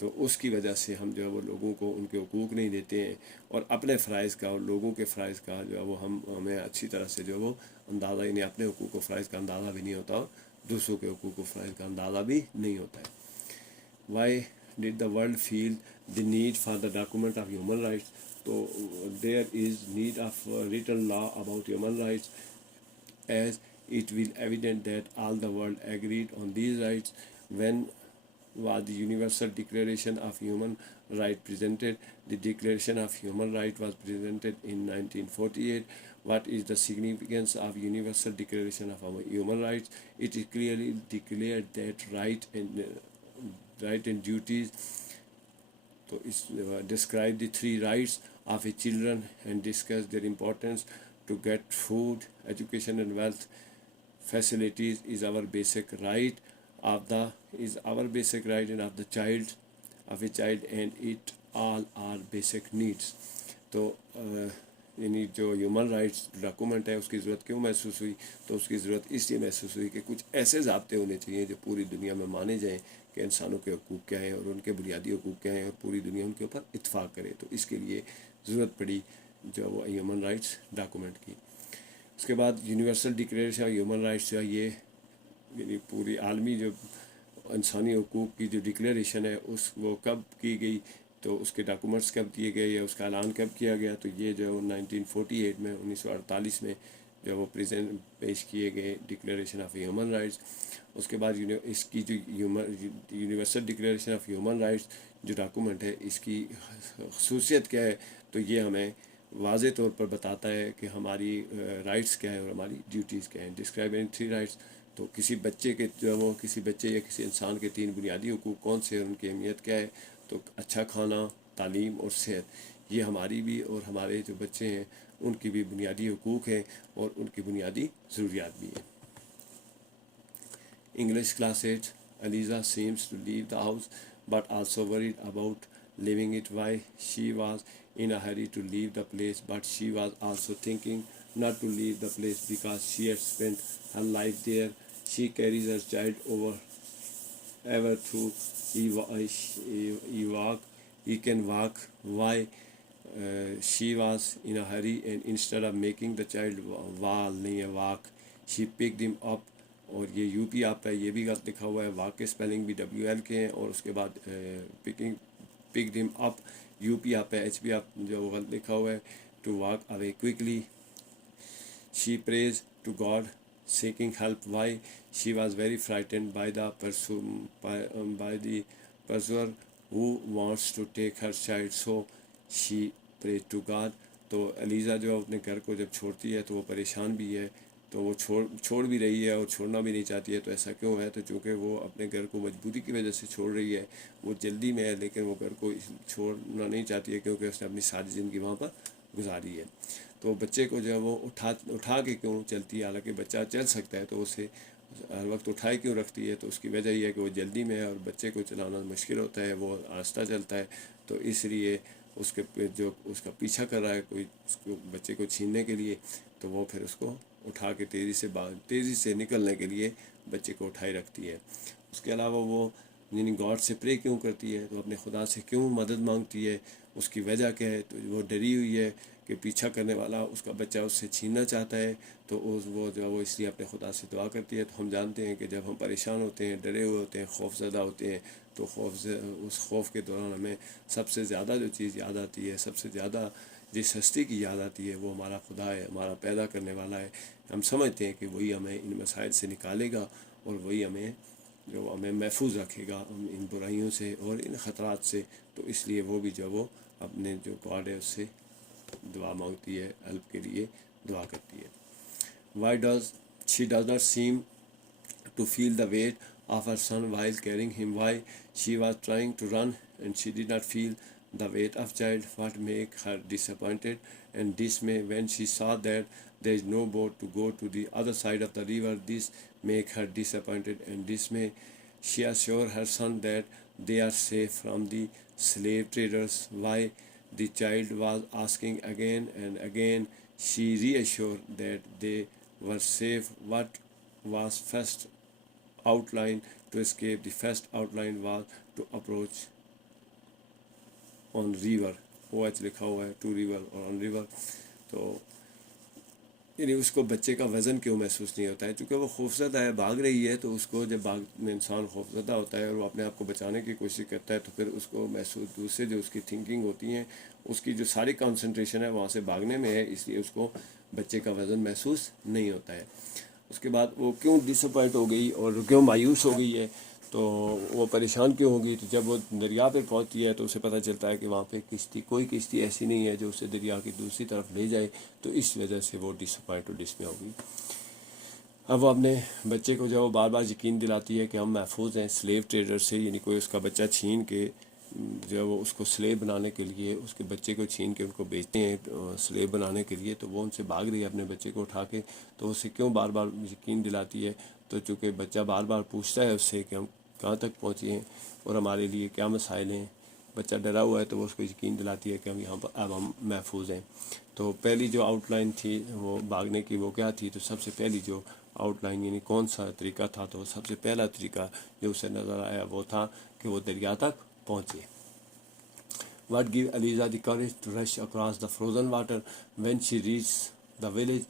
तो उसकी वजह से हम जो है वो लोगों को उनके हकूक़ नहीं देते हैं, और अपने फ़राइज़ का और लोगों के फ़राइज़ का जो है वो हमें अच्छी तरह से जो है वो अंदाज़ा, इन्हें अपने हकूक़ व फ़राइज़ का अंदाज़ा भी नहीं होता, दूसरों के हकूक़ व फ़राइज़ का अंदाज़ा भी नहीं होता है। Why did the world feel the need for the document of human rights? तो there is need of a written law about human rights, as it will evident that all the world agreed on these rights. When was the Universal Declaration of Human Rights presented? The Declaration of Human Rights was presented in 1948. What is the significance of Universal Declaration of Human Rights? It is clearly declared that right and duties. So describe the three rights of a children and discuss their importance. To get food, education and wealth facilities is our basic right and of the child and it all are basic needs। तो यानी जो human rights document है उसकी ज़रूरत क्यों महसूस हुई? तो उसकी ज़रूरत इसलिए महसूस हुई कि कुछ ऐसे ज़ाब्ते होने चाहिए जो पूरी दुनिया में माने जाएँ कि इंसानों के हकूक़ क्या हैं और उनके बुनियादी हकूक़ क्या हैं, और पूरी दुनिया उनके ऊपर इत्फाक़ करे। तो इसके लिए ज़रूरत पड़ी जो वो ह्यूमन राइट्स डॉक्यूमेंट की। उसके बाद universal declaration of human rights जो ये यानी पूरी आलमी जो इंसानी हकूक़ की जो डिक्लेरेशन है उस वो कब की गई, तो उसके डॉक्यूमेंट्स कब दिए गए या उसका ऐलान कब किया गया? तो ये जो 1948 में 1948 में जो वो पेश किए गए डिक्लेरेशन ऑफ ह्यूमन राइट्स। उसके बाद इसकी जो universal declaration of human rights जो डॉक्यूमेंट है इसकी खसूसियत क्या है? तो ये हमें वाज़े तौर पर बताता है कि हमारी राइट्स क्या है और हमारी ड्यूटीज़ क्या हैं। डिस्क्राइब एनी थ्री राइट्स, तो किसी बच्चे के जो वो किसी बच्चे या किसी इंसान के तीन बुनियादी हकूक़ कौन से हैं, उनकी अहमियत क्या है? तो अच्छा खाना, तालीम और सेहत, ये हमारी भी और हमारे जो बच्चे हैं उनकी भी बुनियादी हकूक़ हैं और उनकी बुनियादी ज़रूरियात भी हैं। English class 8, Eliza seems to leave the house but also worried about leaving it. Why? She was in a hurry to leave the place, but she was also thinking not to leave the place because she had spent her life there. She carries her child over ever through he can walk. Why? She was in a hurry and instead of making the child walk, she picked him up। और ये UP आप है, ये भी गलत लिखा हुआ है, वाक के स्पेलिंग भी WL के हैं, और उसके बाद पिक्ड हिम अप, यूपी आप है, HP आप जो गलत लिखा हुआ है, to walk away quickly. She prays to God seeking help. Why? She was very frightened by the pursuer who wants to take her child, so she prayed to God। तो Eliza जो अपने घर को जब छोड़ती है तो वो परेशान भी है, तो वो छोड़ भी रही है और छोड़ना भी नहीं चाहती है। तो ऐसा क्यों है? तो चूँकि वो अपने घर को मजबूरी की वजह से छोड़ रही है, वो जल्दी में है लेकिन वो घर को छोड़ना नहीं चाहती है क्योंकि उसने अपनी सारी ज़िंदगी वहाँ पर गुजारी है। तो बच्चे को जो है वो उठा के क्यों चलती है? हालांकि बच्चा चल सकता है तो उसे हर वक्त उठाए क्यों रखती है? तो उसकी वजह यह है कि वो जल्दी में है और बच्चे को चलाना मुश्किल होता है, वो आहिस्ता चलता है, तो इसलिए उसके जो उसका पीछा कर रहा है कोई उसको बच्चे को छीनने के लिए, तो वो फिर उसको उठा के तेज़ी से निकलने के लिए बच्चे को उठाए रखती है। उसके अलावा वो यानी गॉड से प्रे क्यों करती है, तो अपने खुदा से क्यों मदद मांगती है, उसकी वजह क्या है, तो वो डरी हुई है कि पीछा करने वाला उसका बच्चा उससे छीनना चाहता है, तो वो जो है वो इसलिए अपने खुदा से दुआ करती है। तो हम जानते हैं कि जब हम परेशान होते हैं, डरे हुए होते हैं, खौफज़दा होते हैं, तो उस खौफ के दौरान हमें सबसे ज़्यादा जो चीज़ याद आती है, सबसे ज़्यादा जिस हस्ती की याद आती है, वो हमारा खुदा है, हमारा पैदा करने वाला है। हम समझते हैं कि वही हमें इन मसाइल से निकालेगा और वही हमें महफूज रखेगा इन बुराइयों से और इन ख़तरात से। तो इसलिए वो भी जो वो अपने जो गॉड है उससे दुआ मांगती है, हेल्प के लिए दुआ करती है। Why does she does not seem to feel the weight of her son while carrying him? Why she was trying to run and she did not feel the weight of child? What make her disappointed and dismay when she saw that there is no boat to go to the other side of the river? This make her disappointed and dismay. She assure her son that they are safe from the slave traders. Why the child was asking again and again, she reassured that they were safe. What was first outline to escape? The first outline was to approach on river. OH लिखा हुआ है, to river और on river. तो यानी उसको बच्चे का वज़न क्यों महसूस नहीं होता है, क्योंकि वो खौफज़दा है, भाग रही है। तो उसको जब भाग में इंसान खौफज़दा होता है और वो अपने आप को बचाने की कोशिश करता है, तो फिर उसको महसूस दूसरे जो उसकी थिंकिंग होती हैं, उसकी जो सारी कंसंट्रेशन है वहाँ से भागने में है, इसलिए उसको बच्चे का वज़न महसूस नहीं होता है। उसके बाद वो क्यों डिसअपॉइंट हो गई और क्यों मायूस हो गई है, तो वो परेशान क्यों होगी। तो जब वो दरिया पे पहुंचती है तो उसे पता चलता है कि वहाँ पे कोई किश्ती ऐसी नहीं है जो उसे दरिया की दूसरी तरफ ले जाए। तो इस वजह से वो डिसअपॉइंट और डिसमे होगी। अब वो अपने बच्चे को जो बार बार यकीन दिलाती है कि हम महफूज हैं स्लेव ट्रेडर से, यानी कोई उसका बच्चा छीन के जो है वो उसको स्लेव बनाने के लिए उसके बच्चे को छीन के उनको बेचते हैं स्लेव बनाने के लिए। तो वो उनसे भाग रही है अपने बच्चे को उठा के। तो उसे क्यों बार बार यकीन दिलाती है, तो चूँकि बच्चा बार बार पूछता है उससे कि हम कहाँ तक पहुँचे हैं और हमारे लिए क्या मसाइल हैं। बच्चा डरा हुआ है तो वो उसको यकीन दिलाती है कि हम यहाँ पर अब हम महफूज हैं। तो पहली जो आउटलाइन थी वो भागने की, वो क्या थी, तो सबसे पहली जो आउटलाइन यानी कौन सा तरीका था, तो सबसे पहला तरीका जो उसे नज़र आया वो था कि वो दरिया तक पहुँचे। What gave Eliza the courage to rush across the frozen water when she reached the village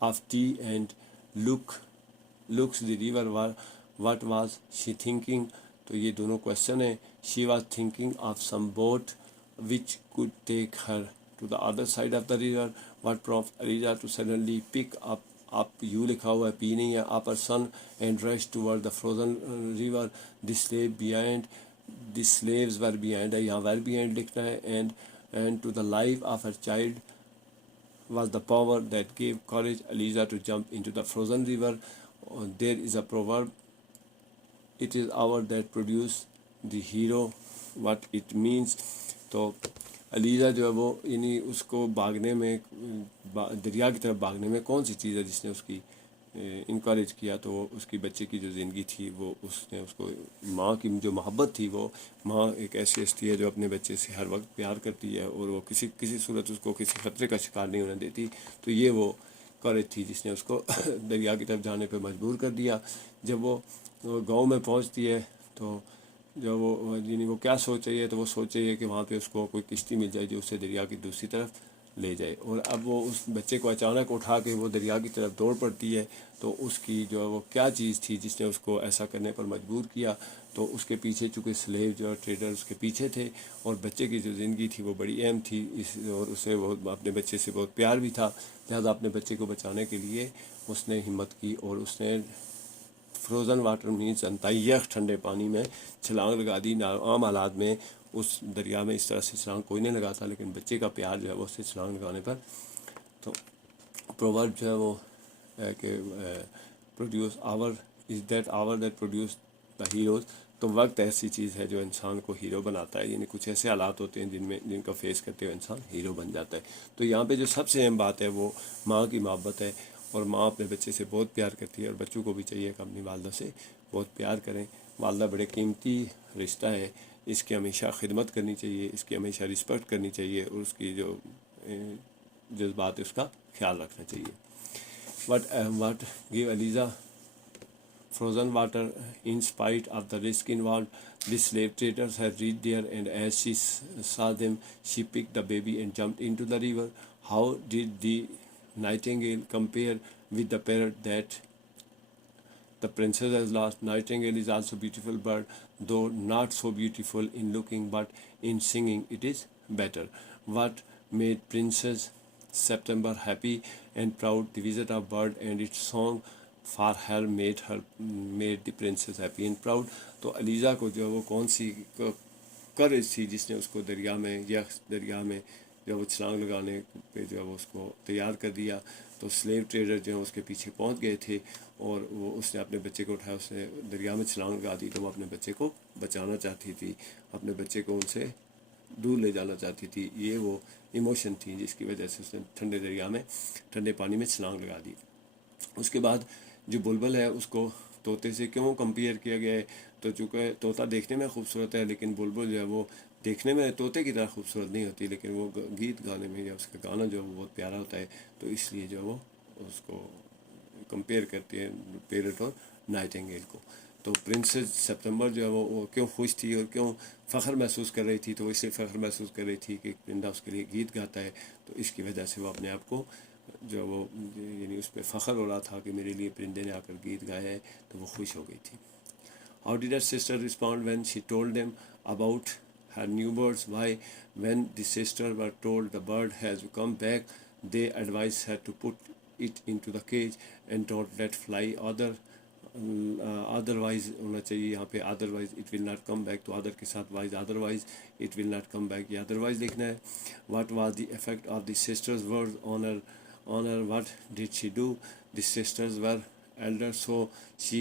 of tea and looks the river? What was she thinking? तो ये दोनों क्वेश्चन है। She was thinking of some boat which could take her to the other side of the river. What prompted Eliza to suddenly pick up you लिखा हुआ है, P नहीं है, up her son and rush toward the frozen river? The slaves were behind है, यहाँ were behind लिखना है, and to the life of her child was the power that gave courage Eliza to jump into the frozen river. There is a proverb, it is hour that produce the hero. What it means, तो अलीज़ा जो है वो यानी उसको भागने में दरिया की तरफ भागने में कौन सी चीज़ है जिसने उसकी इनकरेज किया, तो उसकी बच्चे की जो ज़िंदगी थी वो उसने उसको माँ की जो मोहब्बत थी, वो माँ एक ऐसी हस्ती है जो अपने बच्चे से हर वक्त प्यार करती है और वो किसी सूरत उसको किसी ख़तरे का शिकार नहीं होने देती। तो ये वो करेज थी जिसने उसको दरिया की तरफ जाने पर मजबूर कर दिया। जब वो गाँव में पहुँचती है तो जो वो यानी वो क्या सोच रही है, तो वो सोच रही है कि वहाँ पे उसको कोई किश्ती मिल जाए जो उसे दरिया की दूसरी तरफ ले जाए। और अब वो उस बच्चे को अचानक उठा के वो दरिया की तरफ दौड़ पड़ती है। तो उसकी जो है वो क्या चीज़ थी जिसने उसको ऐसा करने पर मजबूर किया, तो उसके पीछे चूँकि स्लेव जो ट्रेडर उसके पीछे थे और बच्चे की जो ज़िंदगी थी वो बड़ी अहम थी और उसे वो अपने बच्चे से बहुत प्यार भी था। लिहाजा अपने बच्चे को बचाने के लिए उसने हिम्मत की और उसने फ्रोज़न वाटर मीन्स अंतयख ठंडे पानी में छलांग लगा दी। आम हालात में उस दरिया में इस तरह से छलांग कोई नहीं लगाता, लेकिन बच्चे का प्यार जो है वो उससे छलांग लगाने पर। तो प्रोवर्ब जो है वो कि produce our is that our that produce the heroes. तो वक्त ऐसी चीज़ है जो इंसान को हीरो बनाता है, यानी कुछ ऐसे हालात होते हैं जिनका फेस करते हुए इंसान हीरो बन जाता है। तो यहाँ पे जो सबसे अहम बात है वो माँ की मोहब्बत है और माँ अपने बच्चे से बहुत प्यार करती है और बच्चों को भी चाहिए कि अपनी वालदा से बहुत प्यार करें। वालदा बड़े कीमती रिश्ता है इसकी हमेशा खिदमत करनी चाहिए, इसकी हमेशा रिस्पेक्ट करनी चाहिए और उसकी जो जज्बात है उसका ख्याल रखना चाहिए. What gave Eliza frozen water in spite of the risk involved? The slave traders had reached there, and as she saw them, she picked the baby and jumped into the river. How did the nightingale compare with the parrot that the princess has lost? Nightingale is also a beautiful bird, though not so beautiful in looking, but in singing it is better. What made Princess September happy and proud? The visit of bird and its song for her made the princess happy and proud. तो अलीज़ा को जो वो कौन सी करेज थी जिसने उसको दरिया में जो वो छलांग लगाने पे जो है वो उसको तैयार कर दिया. तो स्लेव ट्रेडर जो है उसके पीछे पहुंच गए थे और वो उसने अपने बच्चे को उठाया, उसने दरिया में छलांग लगा दी. तो वो अपने बच्चे को बचाना चाहती थी, अपने बच्चे को उनसे दूर ले जाना चाहती थी. ये वो इमोशन थी जिसकी वजह से उसने ठंडे पानी में छलांग लगा दी. उसके बाद जो बुलबुल है उसको तोते से क्यों कंपेयर किया गया है? तो चूँकि तोता देखने में खूबसूरत है, लेकिन बुलबुल जो है वो देखने में तोते की तरह खूबसूरत नहीं होती, लेकिन वो गीत गाने में या उसका गाना जो है वो बहुत प्यारा होता है. तो इसलिए जो है वो उसको कंपेयर करती है पैरट और नाइटिंगेल को. तो प्रिंसेस सितंबर जो है वो क्यों खुश थी और क्यों फ़ख्र महसूस कर रही थी? तो इसलिए फ़ख्र महसूस कर रही थी कि परिंदा उसके लिए गीत गाता है, तो इसकी वजह से वो अपने आप को जो वो यानी उस पर फ़ख्र हो रहा था कि मेरे लिए परिंदे ने आकर गीत गाया है, तो वो खुश हो गई थी. How did her sister respond when she told them about her new birds? Why, when the sisters were told the bird has come back, they advised her to put it into the cage and don't let fly otherwise होना चाहिए यहाँ पे. otherwise it will not come back, तो other के साथ wise, otherwise it will not come back, ये otherwise लिखना है. What was the effect of the sisters' words on her? What did she do? The sisters were elder, so she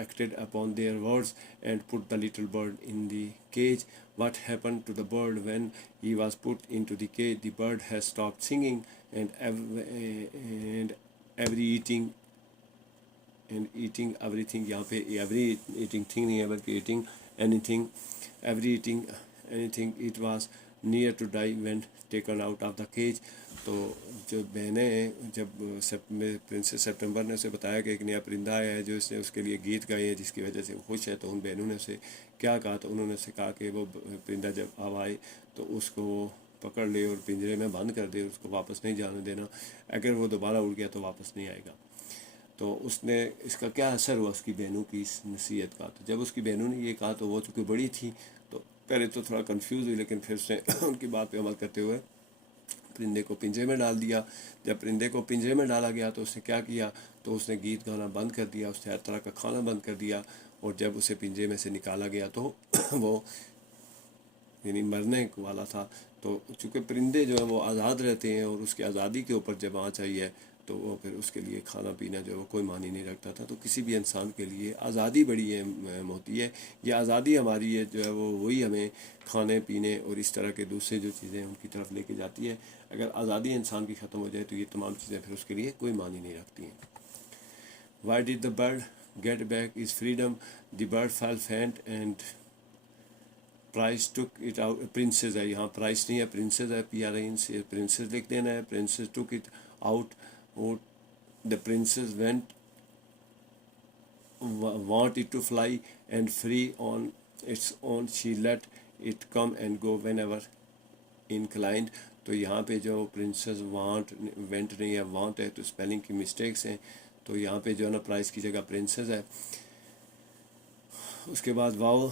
acted upon their words and put the little bird in the cage. What happened to the bird when he was put into the cage? The bird has stopped singing and every eating everything, यहाँ पे every eating thing नहीं है बल्कि eating anything, every eating anything, it was near to die when taken out of the cage. तो जो बहनें जब princess सितंबर ने उसे बताया कि एक नया परिंदा आया है जो इसने उसके लिए गीत गाए हैं जिसकी वजह से वो खुश है, तो उन बहनों ने उसे क्या कहा? तो उन्होंने उसे कहा कि वो परिंदा जब आए तो उसको पकड़ ले और पिंजरे में बंद कर दे, उसको वापस नहीं जाने देना. अगर वो दोबारा उड़ गया तो वापस नहीं आएगा. तो उसने इसका क्या असर हुआ उसकी बहनों की इस नसीहत का? तो जब उसकी बहनों ने ये कहा तो वो चूँकि बड़ी थी तो पहले तो थोड़ा कंफ्यूज हुई, लेकिन फिर उसने उनकी बात पे अमल करते हुए परिंदे को पिंजरे में डाल दिया. जब परिंदे को पिंजरे में डाला गया तो उसने क्या किया? तो उसने गीत गाना बंद कर दिया, उसने हर तरह का खाना बंद कर दिया. और जब उसे पिंजरे में से निकाला गया तो वो यानी मरने वाला था. तो चूँकि परिंदे जो है वो आज़ाद रहते हैं और उसकी आज़ादी के ऊपर जब आँच आई है तो वो फिर उसके लिए खाना पीना जो है वो कोई मानी नहीं रखता था. तो किसी भी इंसान के लिए आज़ादी बड़ी अहम होती है. ये आज़ादी हमारी है जो है वो वही हमें खाने पीने और इस तरह के दूसरे जो चीज़ें उनकी तरफ लेके जाती है. अगर आज़ादी इंसान की ख़त्म हो जाए तो ये तमाम चीज़ें फिर उसके लिए कोई मानी नहीं रखती हैं. Why did the bird get back his freedom? The bird fell faint and Price took it out. Princess है यहाँ, Price नहीं है, Princess है, Princess लिख देना है. Princess took it out. The princess want it to fly and free on its own. She let it come and go whenever inclined. तो यहाँ पे जो प्रिंसेस वेंट नहीं है, वांट है, तो स्पेलिंग की मिस्टेक्स हैं. तो यहाँ पे जो है ना प्राइस की जगह प्रिंसेस है. उसके बाद wow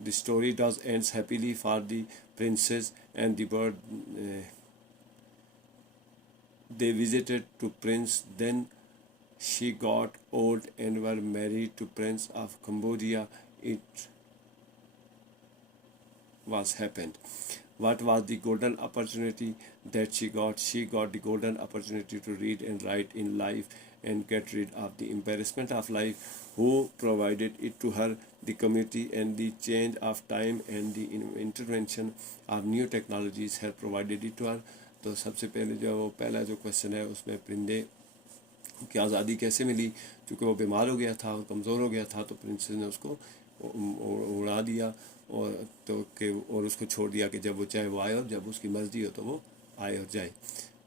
the story does ends happily for the princess and the bird. They visited to prince, then she got old and were married to prince of Cambodia. It was happened. What was the golden opportunity that she got? She got the golden opportunity to read and write in life and get rid of the embarrassment of life. Who provided it to her? The community, and the change of time and the intervention of new technologies have provided it to her. तो सबसे पहले जो वो पहला जो question है उसमें परिंदे की आज़ादी कैसे मिली? क्योंकि वो बीमार हो गया था और कमज़ोर हो गया था, तो प्रिंसेस ने उसको उड़ा दिया. और तो कि और उसको छोड़ दिया कि जब वो चाहे वो आए और जब उसकी मर्जी हो तो वो आए और जाए।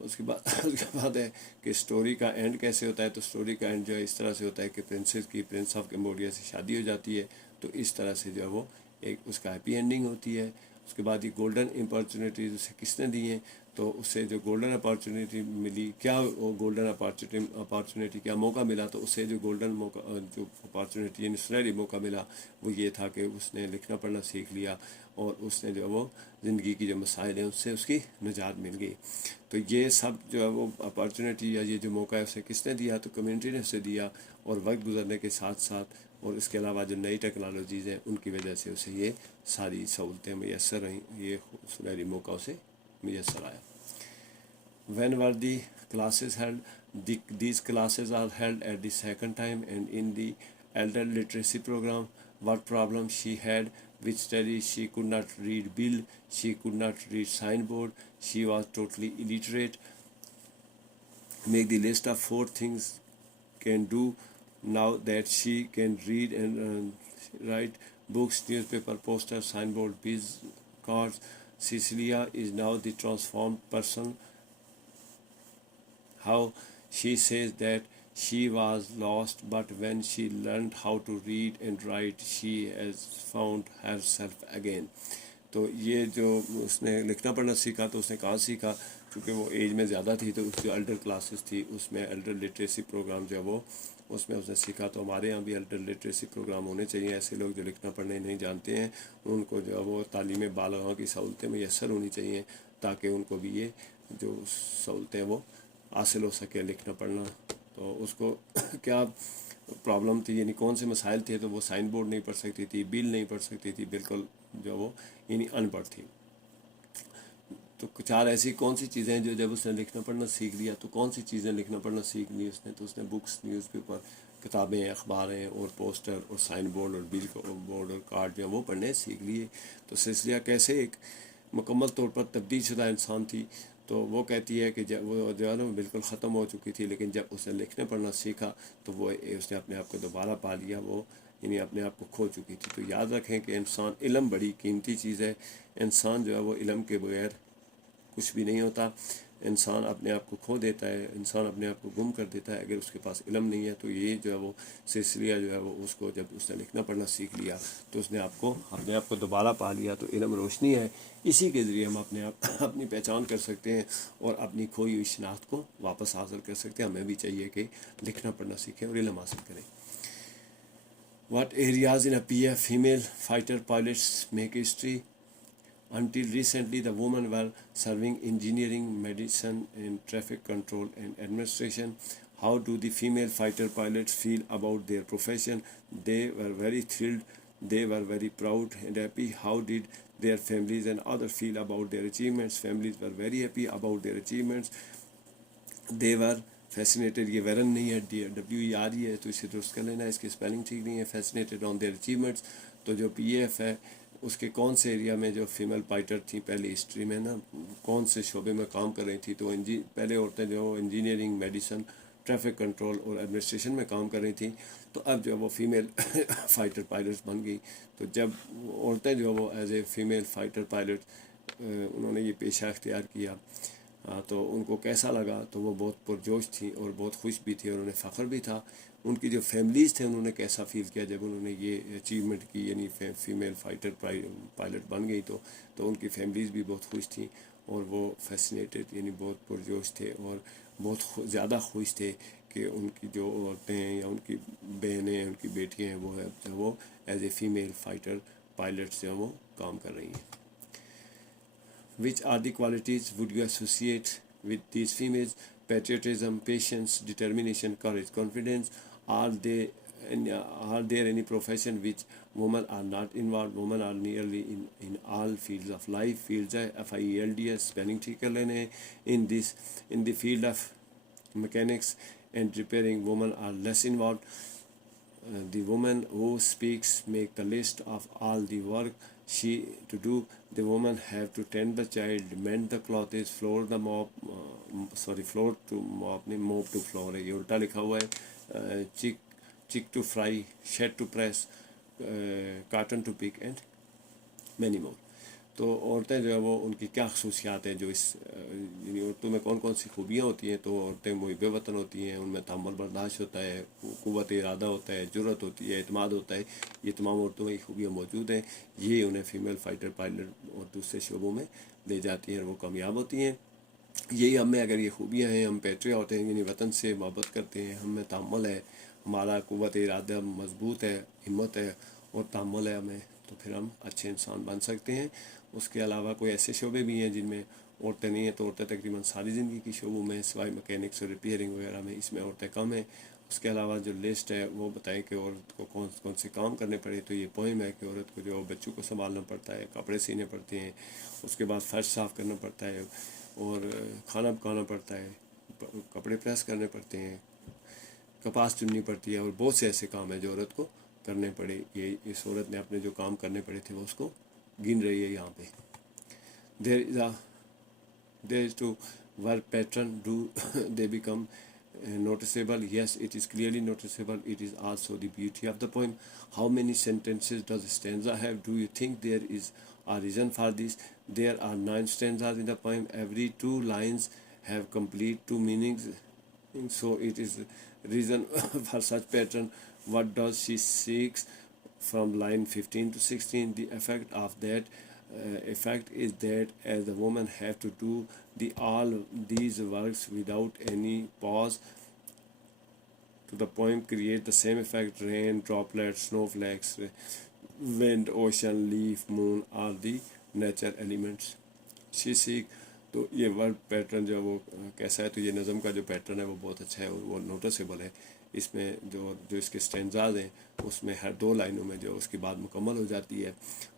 उसके बाद उसके बाद है कि स्टोरी का एंड कैसे होता है। तो स्टोरी का एंड जो है इस तरह से होता है कि प्रिंस ऑफ कैम्बोडिया से शादी हो जाती है। तो इस तरह से जो है वो एक उसका हैप्पी एंडिंग होती है। उसके बाद ये गोल्डन अपॉर्चुनिटीज उसे किसने दी हैं, तो उससे जो गोल्डन अपॉर्चुनिटी मिली, क्या वो गोल्डन अपॉर्चुनिटी क्या मौका मिला, तो उससे जो गोल्डन मौका जो अपॉर्चुनिटी यानी सुनहरी मौका मिला वो ये था कि उसने लिखना पढ़ना सीख लिया और उसने जो वो ज़िंदगी की जो मसाइल हैं उससे उसकी निजात मिल गई। तो ये सब जो है वो अपॉर्चुनिटी या ये जो मौका है उसे किसने दिया, तो कम्युनिटी ने उसे दिया। और वक्त गुजरने के साथ साथ और इसके अलावा जो नई टेक्नोलॉजीज़ हैं उनकी वजह से उसे ये सारी सहूलतें मैसर रहीं, ये सुनहरी मौका उसे मैसर आया। When were the classes held? These classes are held at the second time and in the elder literacy program. What problem she had? Which studies she could not read bill, she could not read signboard, she was totally illiterate. Make the list of 4 things can do now that she can read and write books, newspaper, posters, signboard, biz cards. Cecilia is now the transformed person. How she says that she was lost, but when she learned how to read and write, she has found herself again. तो ये जो उसने लिखना पढ़ना सीखा तो उसने कहाँ सीखा, क्योंकि वो एज में ज़्यादा थी तो जो एल्डर क्लासेस थी उसमें एल्डर लिटरेसी प्रोग्राम जो है वो उसमें उसने सीखा। तो हमारे यहाँ भी एल्डर लिटरेसी प्रोग्राम होने चाहिए। ऐसे लोग जो लिखना पढ़ना नहीं जानते हैं उनको जो है वो तालीम बालगा की सहूलतें मैसर होनी चाहिए ताकि उनको भी ये जो सहूलतें वो हासिल हो सके लिखना पढ़ना। तो उसको क्या प्रॉब्लम थी, यानी कौन से मसाइल थे, तो वो साइन बोर्ड नहीं पढ़ सकती थी, बिल नहीं पढ़ सकती थी, बिल्कुल जो वो यानी अनपढ़ थी। तो चार ऐसी कौन सी चीज़ें हैं जो जब उसने लिखना पढ़ना सीख लिया, तो कौन सी चीज़ें लिखना पढ़ना सीख ली उसने, तो उसने बुक्स, न्यूज़पेपर, किताबें, अखबारें और पोस्टर और साइन बोर्ड और बिल बोर्ड और कार्ड जो है वो पढ़ने सीख लिए। तो सिलसिला कैसे एक मुकम्मल तौर पर तब्दील शुदा इंसान थी। तो वो कहती है कि जब वो जो है ना बिल्कुल ख़त्म हो चुकी थी, लेकिन जब उसने लिखने पढ़ना सीखा तो वो उसने अपने आप को दोबारा पा लिया, वो यानी अपने आप को खो चुकी थी। तो याद रखें कि इंसान, इल्म बड़ी कीमती चीज़ है। इंसान जो है वो इल्म के बगैर कुछ भी नहीं होता। इंसान अपने आप को खो देता है, इंसान अपने आप को गुम कर देता है अगर उसके पास इल्म नहीं है। तो ये जो है वो सिलसिला जो है वो उसको जब उसने लिखना पढ़ना सीख लिया तो उसने अपने आप को दोबारा पा लिया। तो इल्म रोशनी है, इसी के ज़रिए हम अपनी पहचान कर सकते हैं और अपनी खोई हुई शनाख्त को वापस हासिल कर सकते हैं। हमें भी चाहिए कि लिखना पढ़ना सीखें और इल्म हासिल करें। What areas in a PF female fighter pilots make history? Until recently, the women were serving engineering, medicine, and traffic control and administration. How do the female fighter pilots feel about their profession? They were very thrilled. They were very proud and happy. How did their families and others feel about their achievements? Families were very happy about their achievements. They were fascinated. ये Warren नहीं है, W आ रही है तो इसे दुरुस्त कर लेना, इसकी स्पेलिंग ठीक नहीं है। Fascinated on their achievements. तो जो PAF है उसके कौन से एरिया में जो फीमेल फाइटर थी पहले हिस्ट्री में ना, कौन से शोबे में काम कर रही थी, तो पहले औरतें जो इंजीनियरिंग, मेडिसन, ट्रैफिक कंट्रोल और एडमिनिस्ट्रेशन में काम कर रही थी। तो अब जो है वो फीमेल फाइटर पायलट्स बन गई। तो जब औरतें जो है वो as a female fighter pilot उन्होंने ये पेशा अख्तियार किया तो उनको कैसा लगा, तो वो बहुत पुरजोश थी और बहुत खुश भी थी और उन्हें फ़ख्र भी था। उनकी जो फैमिलीज़ थे उन्होंने कैसा फ़ील किया जब उन्होंने ये अचीवमेंट की, यानी फीमेल फाइटर पायलट बन गई। तो उनकी फैमिलीज़ भी बहुत खुश थी और वो फैसिनेटेड यानी बहुत पुरजोश थे और बहुत ज़्यादा खुश थे कि उनकी जो औरतें हैं या उनकी बहनें, उनकी बेटियाँ हैं वो है जो वो as a female fighter pilot जो वो काम कर रही हैं। Which are the qualities would you associate with these females? Patriotism, patience, determination, courage, confidence. Are they are there any profession which women are not involved? Women are nearly in all fields of life. Fields है FIELDS spelling ठीक कर लेने हैं। In the field of mechanics and repairing, women are less involved. The woman who speaks make the list of all the work she to do. The woman have to tend the child, mend the clothes, floor the mop, floor to mop नहीं mop to floor है, ये उल्टा लिखा हुआ है। chick to fry, shed to press, cotton to pick and many more. तो औरतें जो है वो उनकी क्या खसूसियात हैं जो इस यानी औरतों में कौन कौन सी खूबियाँ होती हैं। तो औरतें मुहिब वतन होती हैं, उनमें तहम्मुल बर्दाश्त होता है, क़ुव्वत इरादा होता है, जुर्रत होती है, एतमाद होता है। ये तमाम औरतों में खूबियाँ मौजूद हैं। ये उन्हें फ़ीमेल फाइटर पायलट और दूसरे शोबों में ले जाती हैं और वो कामयाब होती हैं। यही हम में अगर ये खूबियाँ हैं, हम पैट्रियट हैं यानी वतन से मोहब्बत करते हैं, हम में तहम्मुल है, हमारा क़ुव्वत इरादा मजबूत है, हिम्मत है और तहम्मुल है हमें, तो फिर हम अच्छे इंसान बन सकते हैं। उसके अलावा कोई ऐसे शोबे भी हैं जिनमें औरतें नहीं हैं, तो औरतें तकरीबन सारी ज़िंदगी की शोबों में सिवाय मैकेनिक्स और रिपेयरिंग वगैरह में इसमें औरतें कम हैं। उसके अलावा जो लिस्ट है वो बताएं कि औरत को कौन कौन से काम करने पड़े। तो ये पोइम है कि औरत को जो बच्चों को संभालना पड़ता है, कपड़े सीने पड़ते हैं, उसके बाद फर्श साफ़ करना पड़ता है और खाना पकाना पड़ता है, कपड़े प्रेस करने पड़ते हैं, कपास चुननी पड़ती है और बहुत से ऐसे काम हैं जो औरत को करने पड़े। ये इस औरत ने अपने जो काम करने पड़े थे वो उसको गिन रही है यहाँ पे। There is two work pattern do they become noticeable? Yes, it is clearly noticeable. It is also the beauty of the poem. How many sentences does a stanza have? Do you think there is a reason for this? There are 9 stanzas in the poem. Every 2 lines have complete 2 meanings, so it is reason for such pattern. What does she seeks from line 15 to 16? The effect of that effect is that as the woman have to do all these works without any pause, to the poem create the same effect. Rain, droplets, snowflakes, wind, ocean, leaf, moon are the nature elements. She seek, तो ये word pattern जो है वो कैसा है, तो ये नज़म का जो पैटर्न है वो बहुत अच्छा है और वो नोटिसेबल है। इसमें जो जो इसके स्टेंजाज हैं उसमें हर 2 लाइनों में जो उसके बाद मुकम्मल हो जाती है।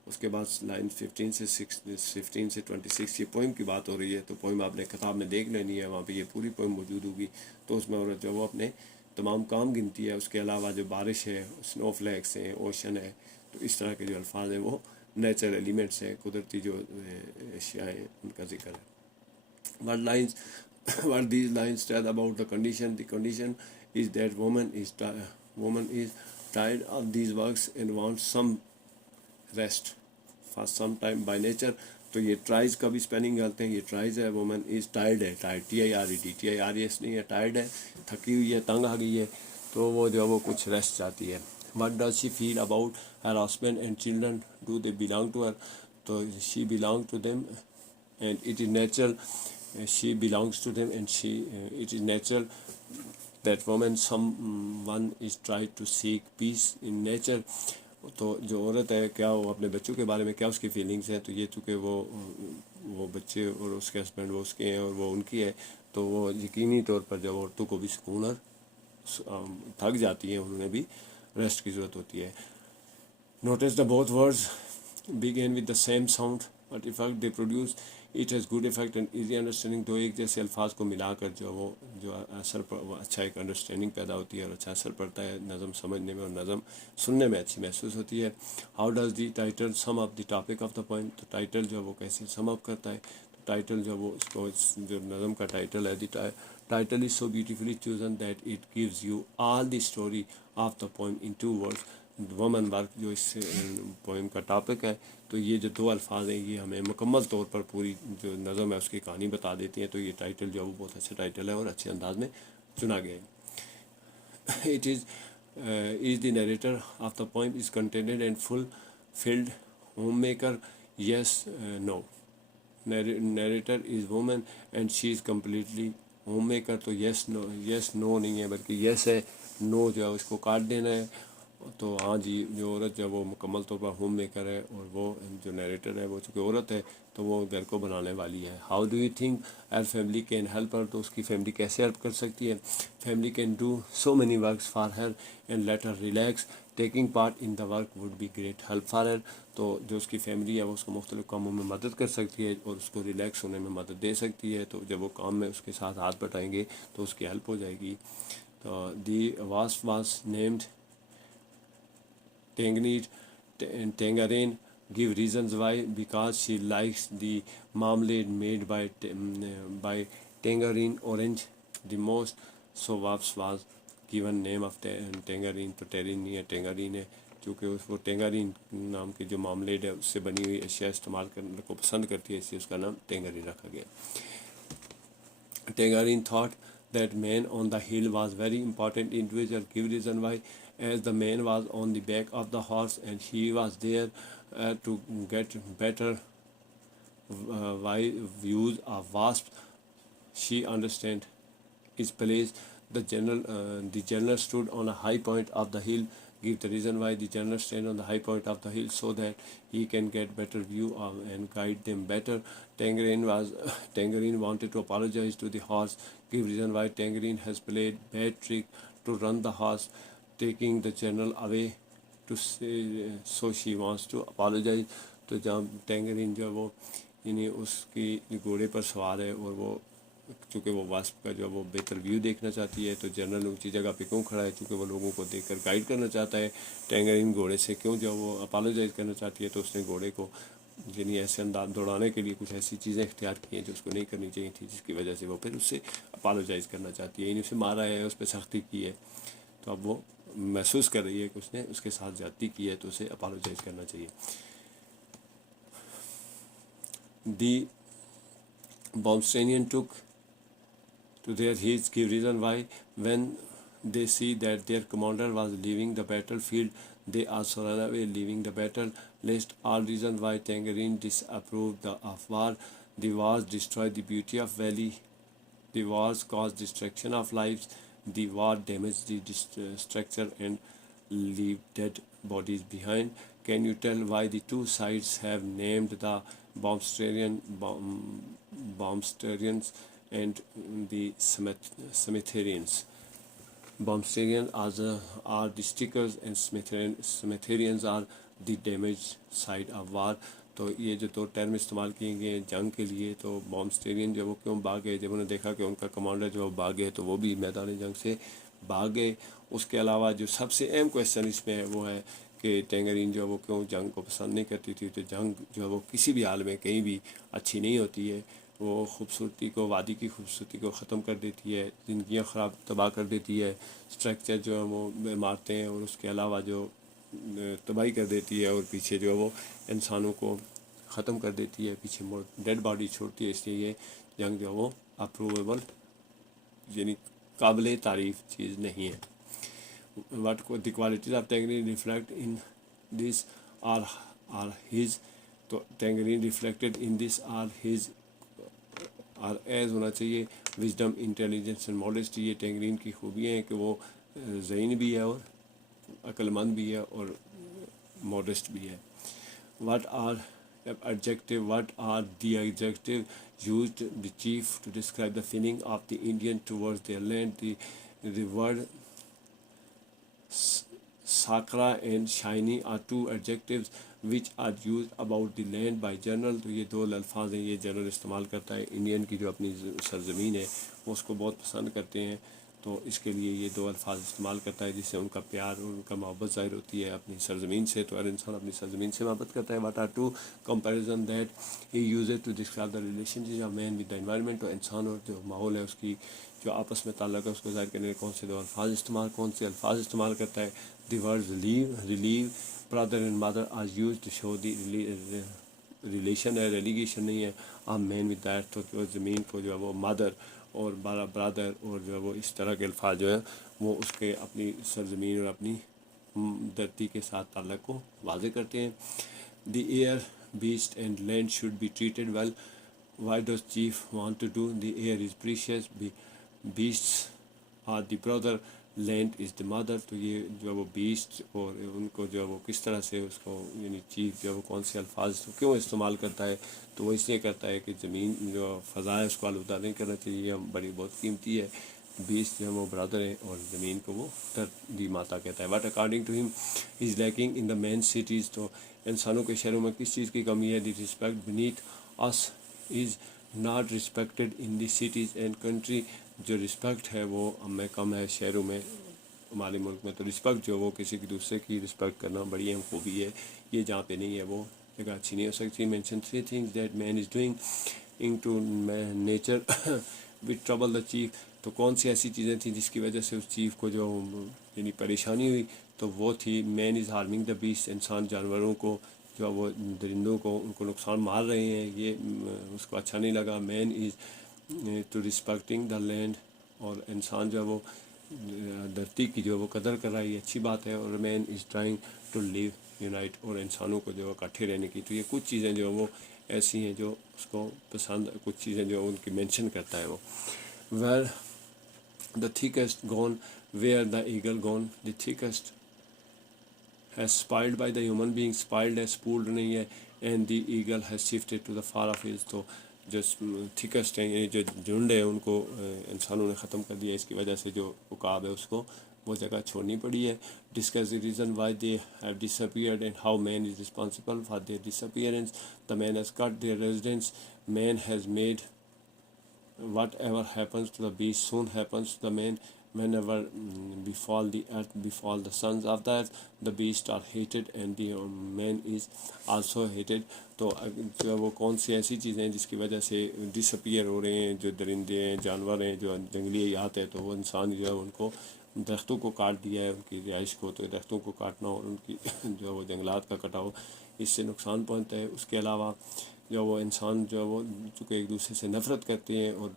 उसके बाद लाइन 15 से 26 ये पोइम की बात हो रही है। तो पोइम आपने किताब में देख लेनी है, वहाँ पे ये पूरी पोइम मौजूद होगी। तो उसमें औरत जो वो अपने तमाम काम गिनती है। उसके अलावा जो बारिश है, स्नोफ्लैक्स हैं, ओशन है, तो इस तरह के जो अल्फाज हैं वो नेचुरल एलिमेंट्स हैं, कुदरती जो अशिया हैं उनका जिक्र है। What these lines tell about the condition? The condition is that woman is tired of these works and wants some rest for some time by nature. तो ये ट्राइज का भी स्पेलिंग करते हैं, ये ट्राइज है, वुमन इज़ टायर्ड है, tired TIRED नहीं है, टायर्ड है, थकी हुई है, तंग आ गई है, तो वो जो है वो कुछ रेस्ट चाहती है। What does she feel about her husband and children? Do they belong to her? तो she belong to them and it is natural. She belongs to them and it is natural that woman someone is trying to seek peace in nature. तो जो औरत है क्या वो अपने बच्चों के बारे में क्या उसकी फीलिंग्स हैं, तो ये चूँकि वो बच्चे और उसके हस्बैंड वो उसके हैं और वो उनकी है, तो वो यकीनी तौर पर जब औरतों को भी सुकून और थक जाती हैं, उन्होंने भी रेस्ट की ज़रूरत होती है। Notice the both words begin with the same sound but effect they produce it has good effect and easy understanding. दो एक जैसे अल्फाज को मिलाकर जो असर अच्छा एक अंडरस्टैंडिंग पैदा होती है और अच्छा असर पड़ता है नज़म समझने में और नज़म सुनने में अच्छी महसूस होती है। How does the title sum up the topic of the poem? तो टाइटल जो है वो कैसे सम अप करता है? तो टाइटल जो वो उसको जो नज़म का टाइटल है, the title is so beautifully chosen that it gives you all the story of the poem in 2 words. Woman work जो इस पोएम का टॉपिक है, तो ये जो 2 अल्फाज हैं ये हमें मुकम्मल तौर पर पूरी जो नज़म है उसकी कहानी बता देती हैं। तो ये टाइटल जो है वो बहुत अच्छा टाइटल है और अच्छे अंदाज में चुना गया है। It is the narrator of the poem is contented and fulfilled home maker? Yes, no. Narrator is woman and she is completely home maker? तो यस नो नहीं है, बल्कि यस है, नो जो है उसको काट देना है। तो हाँ जी, जो औरत जो वो मुकम्मल तौर पर होम मेकर है और वो जो नरेटर है वो चूँकि औरत है तो वो घर को बनाने वाली है। How do you think her family can help her? तो उसकी फैमिली कैसे हेल्प कर सकती है? Family can do so many works for her and let her relax. Taking part in the work would be great help for her. तो जो उसकी family है वो उसको मुख्तलिफ कामों में मदद कर सकती है और उसको रिलैक्स होने में मदद दे सकती है। तो जब वो काम में उसके साथ हाथ बटाएंगे तो उसकी हेल्प हो जाएगी। तो दी वास named Tangerine. Give reasons why. Because she likes the marmalade made by tangerine orange the most. So Waps was given name of tangerine. तो tangerine है, tangerine है, चूँकि वो टेंगारीन नाम के जो मामलेड है उससे बनी हुई अशिया इस्तेमाल करने को पसंद करती है, इसलिए उसका नाम टेंगारीन रखा गया। Tangerine thought that man on the hill was very important individual. Give reason why, as the man was on the back of the horse and he was there to get better views of wasp. She understand his place. The general stood on a high point of the hill. Give the reason why the general stand on the high point of the hill so that he can get better view of and guide them better. Tangerine wanted to apologize to the horse. Give reason why Tangerine has played bad trick to run the horse, taking the general away to say, so she wants to apologize. तो जब टेंगरीन जो वो यानी उसकी घोड़े पर सवार है और वो चूँकि वो वास्प का जो वो बेहतर व्यू देखना चाहती है, तो जनरल ऊंची जगह पे क्यों खड़ा है, चूँकि वो लोगों को देखकर गाइड करना चाहता है। टेंगरीन घोड़े से क्यों जो वो अपोलोजाइज करना चाहती है, तो उसने घोड़े को यानी ऐसे अंदाज दौड़ाने के लिए कुछ ऐसी चीज़ें इख्तियार की हैं जो उसको नहीं करनी चाहिए थी, जिसकी वजह से वो फिर उससे अपोलोजाइज करना चाहती है। यानी उसे मारा है, उस पर सख्ती की है, तो अब वो महसूस कर रही है कि उसने उसके साथ ज़्यादती की है, तो उसे अपोलोजाइज करना चाहिए। The Bomstanian took to their heels. Give reason why, when they see that their commander was leaving the battlefield, they also ran away, leaving the battle. List all reasons why Tangerine disapproved of war. The wars destroyed the beauty of valley. The wars caused destruction of lives. The war damaged the structure and leave dead bodies behind. Can you tell why the two sides have named the Bomstarians and the Smitherians? Bomstarians are the stickers and Smitherians are the damaged side of war. तो ये जो दो term इस्तेमाल किए गए हैं जंग के लिए, तो बॉम्स्टेरियन जो वो क्यों भाग गए, जब उन्होंने देखा कि उनका कमांडर जो भाग गए तो वो भी मैदान जंग से भाग गए। उसके अलावा जो सबसे अहम क्वेश्चन इसमें है वो है कि टेंगरीन जो वो क्यों जंग को पसंद नहीं करती थी। तो जंग जो वो किसी भी हाल में कहीं भी अच्छी नहीं होती है, वो खूबसूरती को, वादी की खूबसूरती को ख़त्म कर देती है, ज़िंदगियाँ ख़राब तबाह कर देती है, स्ट्रक्चर जो है वो मारते हैं, और उसके अलावा जो तबाही कर देती है, और पीछे जो है वो इंसानों को ख़त्म कर देती है, पीछे डेड बॉडी छोड़ती है। इसलिए ये जंग जो है वो अप्रूवेबल यानी काबिल तारीफ़ चीज़ नहीं है। What the qualities of Tangerine reflect in this are his, तो Tangerine reflected in this are his और एज होना चाहिए विजडम, इंटेलिजेंस एंड मॉडेस्टी। ये टेंगरीन की खूबियाँ हैं कि वो ज़हीन भी है और अक्लमंद भी है और मॉडेस्ट भी है। What are the adjective used the chief to describe the feeling of the Indian towards their land? The word sakra and shiny are two adjectives which are used about the land by general. तो ये दो अल्फाज हैं, ये general इस्तेमाल करता है। Indian की जो अपनी सरजमीन है वो उसको बहुत पसंद करते हैं, तो इसके लिए ये दो अल्फाज इस्तेमाल करता है, जिससे उनका प्यार और उनका मोहब्बत ज़ाहिर होती है अपनी सरजमीन से। तो हर इंसान अपनी सरजमीन से मोहब्बत करता है। What are two comparison that he uses to describe the relationship of man with the environment? तो इंसान और जो माहौल है उसकी जो आपस में ताल्लुक़ है उसको ज़ाहिर करने के कौन से अल्फाज इस्तेमाल करता है? The words relieve, brother and mother are used to show the relation है, रेलीगेशन नहीं है। आप मैन विद दैट, तो जो ज़मीन को जो है वो मदर और ब्रदर और जो है वो इस तरह के अल्फाज जो है वो उसके अपनी सरजमीन और अपनी धरती के साथ ताल्लुक़ को वाज़े करते हैं। The air, beast and land should be treated well. Why does chief want to do? The air is precious, beasts are the brother, land is the mother. तो ये जो वो बीस्ट और उनको जो है वो किस तरह से उसको यानी चीफ जो है वो कौन से अल्फाज तो क्यों इस्तेमाल करता है? तो वो इसलिए करता है कि ज़मीन जो फ़ज़ा है उसको आलूदा नहीं करना चाहिए, हम बड़ी बहुत कीमती है। बीस्ट जो है वो ब्रदर है और ज़मीन को वो दी माता कहता है। But according to him is lacking in the main cities. तो इंसानों के शहरों में किस चीज़ की कमी है? The respect beneath us is not respected in the cities and country. जो रिस्पेक्ट है वो हमें कम है शहरों में, हमारे मुल्क में। तो रिस्पेक्ट जो वो किसी की दूसरे की रिस्पेक्ट करना बड़ी अहम खूबी है, ये जहाँ पे नहीं है वो जगह अच्छी नहीं हो सकती। Mention 3 things that man is doing into nature with trouble the chief. तो कौन सी ऐसी चीज़ें थी जिसकी वजह से उस चीफ को जो यानी परेशानी हुई? तो वो थी man is harming the beast, इंसान जानवरों को जो वो दरिंदों को उनको नुकसान मार रहे हैं, ये उसको अच्छा नहीं लगा। Man is to respecting the land, और इंसान जो है वो धरती की जो वो कदर कर रहा है, ये अच्छी बात है। और man is trying to live unite, और इंसानों को जो इकट्ठे रहने की। तो ये कुछ चीज़ें जो वो ऐसी हैं जो उसको पसंद, कुछ चीज़ें जो उनकी मेंशन करता है वो। Where the thickest gone, where the eagle gone, the thickest has spiled by the human being, spiled है, spooled नहीं है, and the eagle has shifted to the far off hills। तो जो थिकेस्ट हैं, ये जो झुंड है उनको इंसानों ने ख़त्म कर दिया, इसकी वजह से जो उकाब है उसको वो जगह छोड़नी पड़ी है। Discuss the reason why they have disappeared and how man is responsible for their disappearance. The man has cut their residence, man has made whatever happens to the beast soon happens to the man। Whenever befall the earth, befall the sons of the earth, the beasts are hated and the man is also hated। तो जो वो कौन सी ऐसी चीज़ें हैं जिसकी वजह से डिसअपियर हो रहे हैं, जो दरिंदे हैं, जानवर हैं, जो जंगली हयात है, तो वो इंसान जो है उनको दरख्तों को काट दिया है, उनकी रिहाइश को। तो दरख्तों को काटना और उनकी जो वो जंगलात का कटाव, इससे नुकसान पहुँचता है। उसके अलावा जो वो इंसान जो वो चूँकि एक दूसरे से नफ़रत करते हैं, और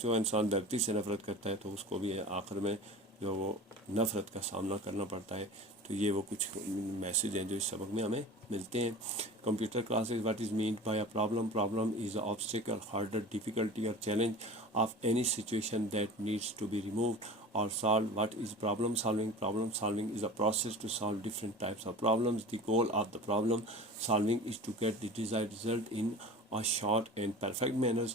जो इंसान धरती से नफ़रत करता है तो उसको भी आखिर में जो वो नफ़रत का सामना करना पड़ता है। तो ये वो कुछ मैसेज हैं जो इस सबक में हमें मिलते हैं। Computer classes, what is mean by a problem, problem is a obstacle, harder, difficulty और challenge of any situation that needs to be removed or solved। What is problem solving? Problem solving is a process to solve different types of problems। The goal of the problem solving is to get the desired result in a short and perfect manner।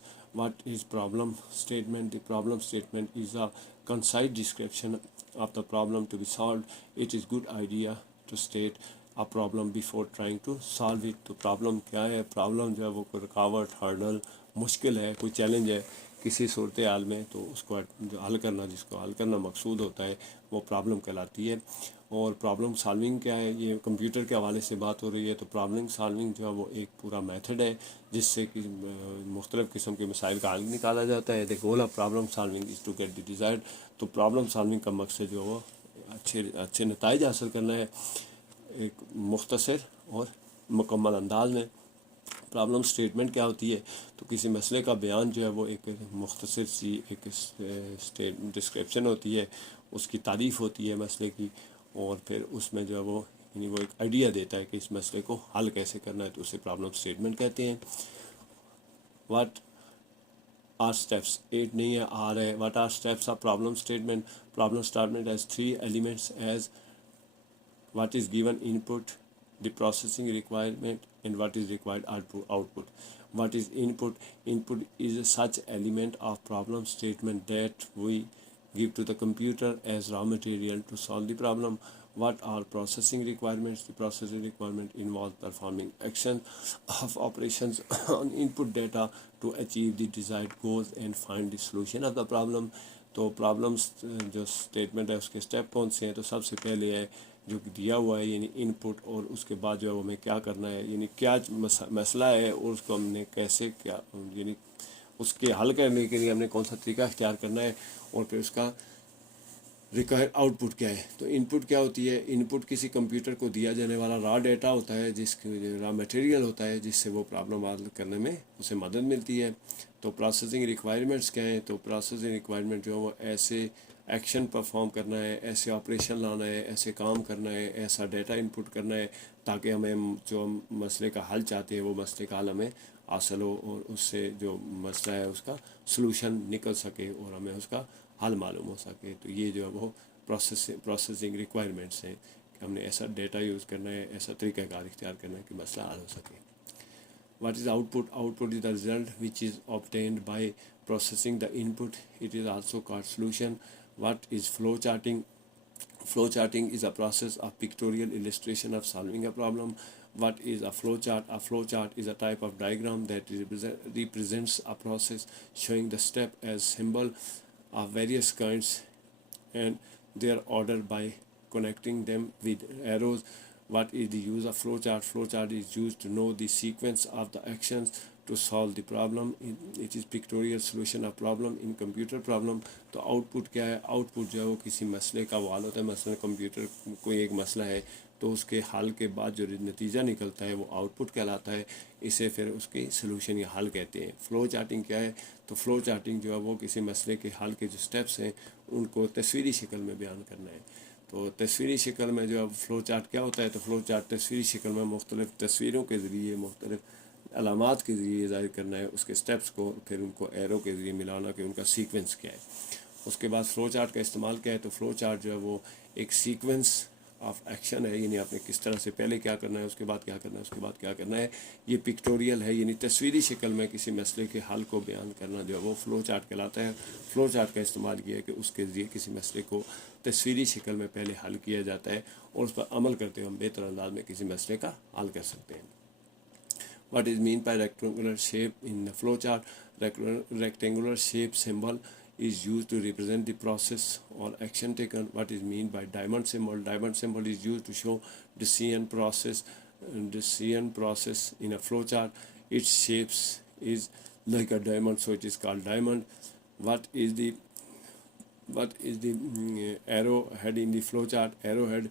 What is problem statement? The problem statement is a concise description of the problem to be solved। It is good idea to state a problem before trying to solve it। तो problem क्या है? Problem जो है वो कोई रुकावट, hurdle, मुश्किल है, कोई चैलेंज है किसी सूरत हाल में, तो उसको जो हल करना, जिसको हल करना मकसूद होता है, वो प्रॉब्लम कहलाती है। और प्रॉब्लम सॉल्विंग क्या है? ये कंप्यूटर के हवाले से बात हो रही है। तो प्रॉब्लम सॉल्विंग जो है वो एक पूरा मेथड है जिससे कि मुख्तलिफ़ किस्म के मसाइल का हल निकाला जाता है। The goal of problem solving is to get the desired. तो प्रॉब्लम सॉल्विंग का मकसद जो है वो अच्छे नताइज हासिल करना है, एक मुख्तसर और मुकम्मल अंदाज में। प्रॉब्लम स्टेटमेंट क्या होती है? तो किसी मसले का बयान जो है वो एक मुख्तसर सी एक डिस्क्रिप्शन होती है, उसकी तारीफ़ होती है मसले की, और फिर उसमें जो है वो यानी वो एक आइडिया देता है कि इस मसले को हल कैसे करना है, तो उसे प्रॉब्लम स्टेटमेंट कहते हैं। व्हाट आर स्टेप्स, 8 नहीं है, आर है। What are steps of problem statement? Problem statement has 3 elements as what is given input, the processing requirement, and what is required output। What is input? Input is such element of problem statement that we give to the computer as raw material to solve the problem। What are processing requirements? The processing requirement involves performing action of operations on input data to achieve the desired goals and find the solution of the problem। तो problems जो statement है उसके step कौन से हैं? तो सबसे पहले है जो दिया हुआ है यानी इनपुट, और उसके बाद जो है हमें क्या करना है, यानी क्या मसला है और उसको हमने कैसे क्या यानी उसके हल करने के लिए हमने कौन सा तरीका इख्तियार करना है, और फिर उसका रिक्वायर्ड आउटपुट क्या है। तो इनपुट क्या होती है? इनपुट किसी कंप्यूटर को दिया जाने वाला रॉ डेटा होता है, जिसके रॉ मटेरियल होता है, जिससे वो प्रॉब्लम हल करने में उसे मदद मिलती है। तो प्रोसेसिंग रिक्वायरमेंट्स क्या हैं? तो प्रोसेसिंग रिक्वायरमेंट जो है वो ऐसे एक्शन परफॉर्म करना है, ऐसे ऑपरेशन लाना है, ऐसे काम करना है, ऐसा डेटा इनपुट करना है ताकि हमें जो मसले का हल चाहते हैं वो मसले का हल हमें हासिल हो, और उससे जो मसला है उसका सलूशन निकल सके और हमें उसका हल मालूम हो सके। तो ये जो है वो प्रोसेसिंग रिक्वायरमेंट्स हैं कि हमने ऐसा डेटा यूज़ करना है, ऐसा तरीक़ाकार इख्तियार करना है कि मसला हल हो सके। What is output? Output is the result which is obtained by processing the input. It is also called solution। What is flow charting? Flow charting is a process of pictorial illustration of solving a problem। What is a flow chart? A flow chart is a type of diagram that represents a process showing the step as symbol of various kinds and they are ordered by connecting them with arrows। What is the use of flowchart? Flowchart is used to know the sequence of the actions to solve the problem. It is pictorial solution of problem in computer problem. तो output क्या है? Output जो है वो किसी मसले का हल होता है। मसलन कंप्यूटर कोई एक मसला है तो उसके हल के बाद जो नतीजा निकलता है वो आउटपुट कहलाता है। इसे फिर उसकी सलूशन या हल कहते हैं। फ़्लो चार्टिंग क्या है? तो फ़्लो चार्टिंग जो है वो किसी मसले के हल के जो स्टेप्स हैं उनको तस्वीरी शक्ल में बयान करना है। तो तस्वीरी शक्ल में जो है फ़्लो चार्ट क्या होता है? तो फ़्लो चार्ट तस्वीरी शक्ल में मुख्तलिफ़ तस्वीरों के ज़रिए मुख्तलिफ़ अलामात के ज़रिए ज़ाहिर करना है उसके स्टेप्स को, फिर उनको एरो के ज़रिए मिलाना कि उनका सीक्वेंस क्या है। उसके बाद फ़्लो चार्ट का इस्तेमाल क्या है? तो फ़्लो चार्ट जो है वो एक सीक्वेंस ऑफ एक्शन है, यानी आपने किस तरह से पहले क्या करना है, उसके बाद क्या करना है, उसके बाद क्या करना है। ये पिक्टोरियल है, यानी तस्वीरी शक्ल में किसी मसले के हल को बयान करना जो है वो फ़्लो चार्ट कहलाता है। फ़्लो चार्ट का इस्तेमाल किया है कि उसके ज़रिए किसी मसले को तस्वीरी शक्ल में पहले हल किया जाता है और उस पर अमल करते हुए हम बेहतर अंदाज में किसी मसले का हल कर सकते हैं। What is mean by rectangular shape in the flowchart? Rectangular shape symbol is used to represent the process or action taken. What is mean by diamond symbol? Diamond symbol is used to show decision process in a flowchart. Its shapes is like a diamond, so it is called diamond. What is the arrowhead in the flowchart? Arrowhead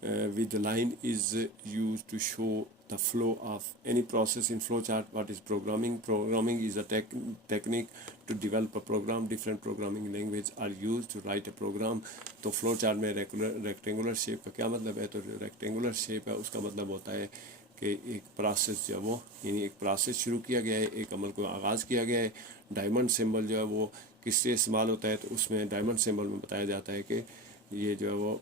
with the line is used to show the flow of any process in flowchart. What is programming? Programming is a technique to develop a program. Different programming language are used to write a program. तो flowchart में rectangular shape का क्या मतलब है? तो rectangular shape है उसका मतलब होता है कि एक प्रोसेस जो है वो, यानी एक प्रोसेस शुरू किया गया है, एक अमल को आगाज़ किया गया है। डायमंड सिंबल जो है वो किससे इस्तेमाल होता है? तो उसमें डायमंड सिंबल में बताया जाता है कि ये जो है वो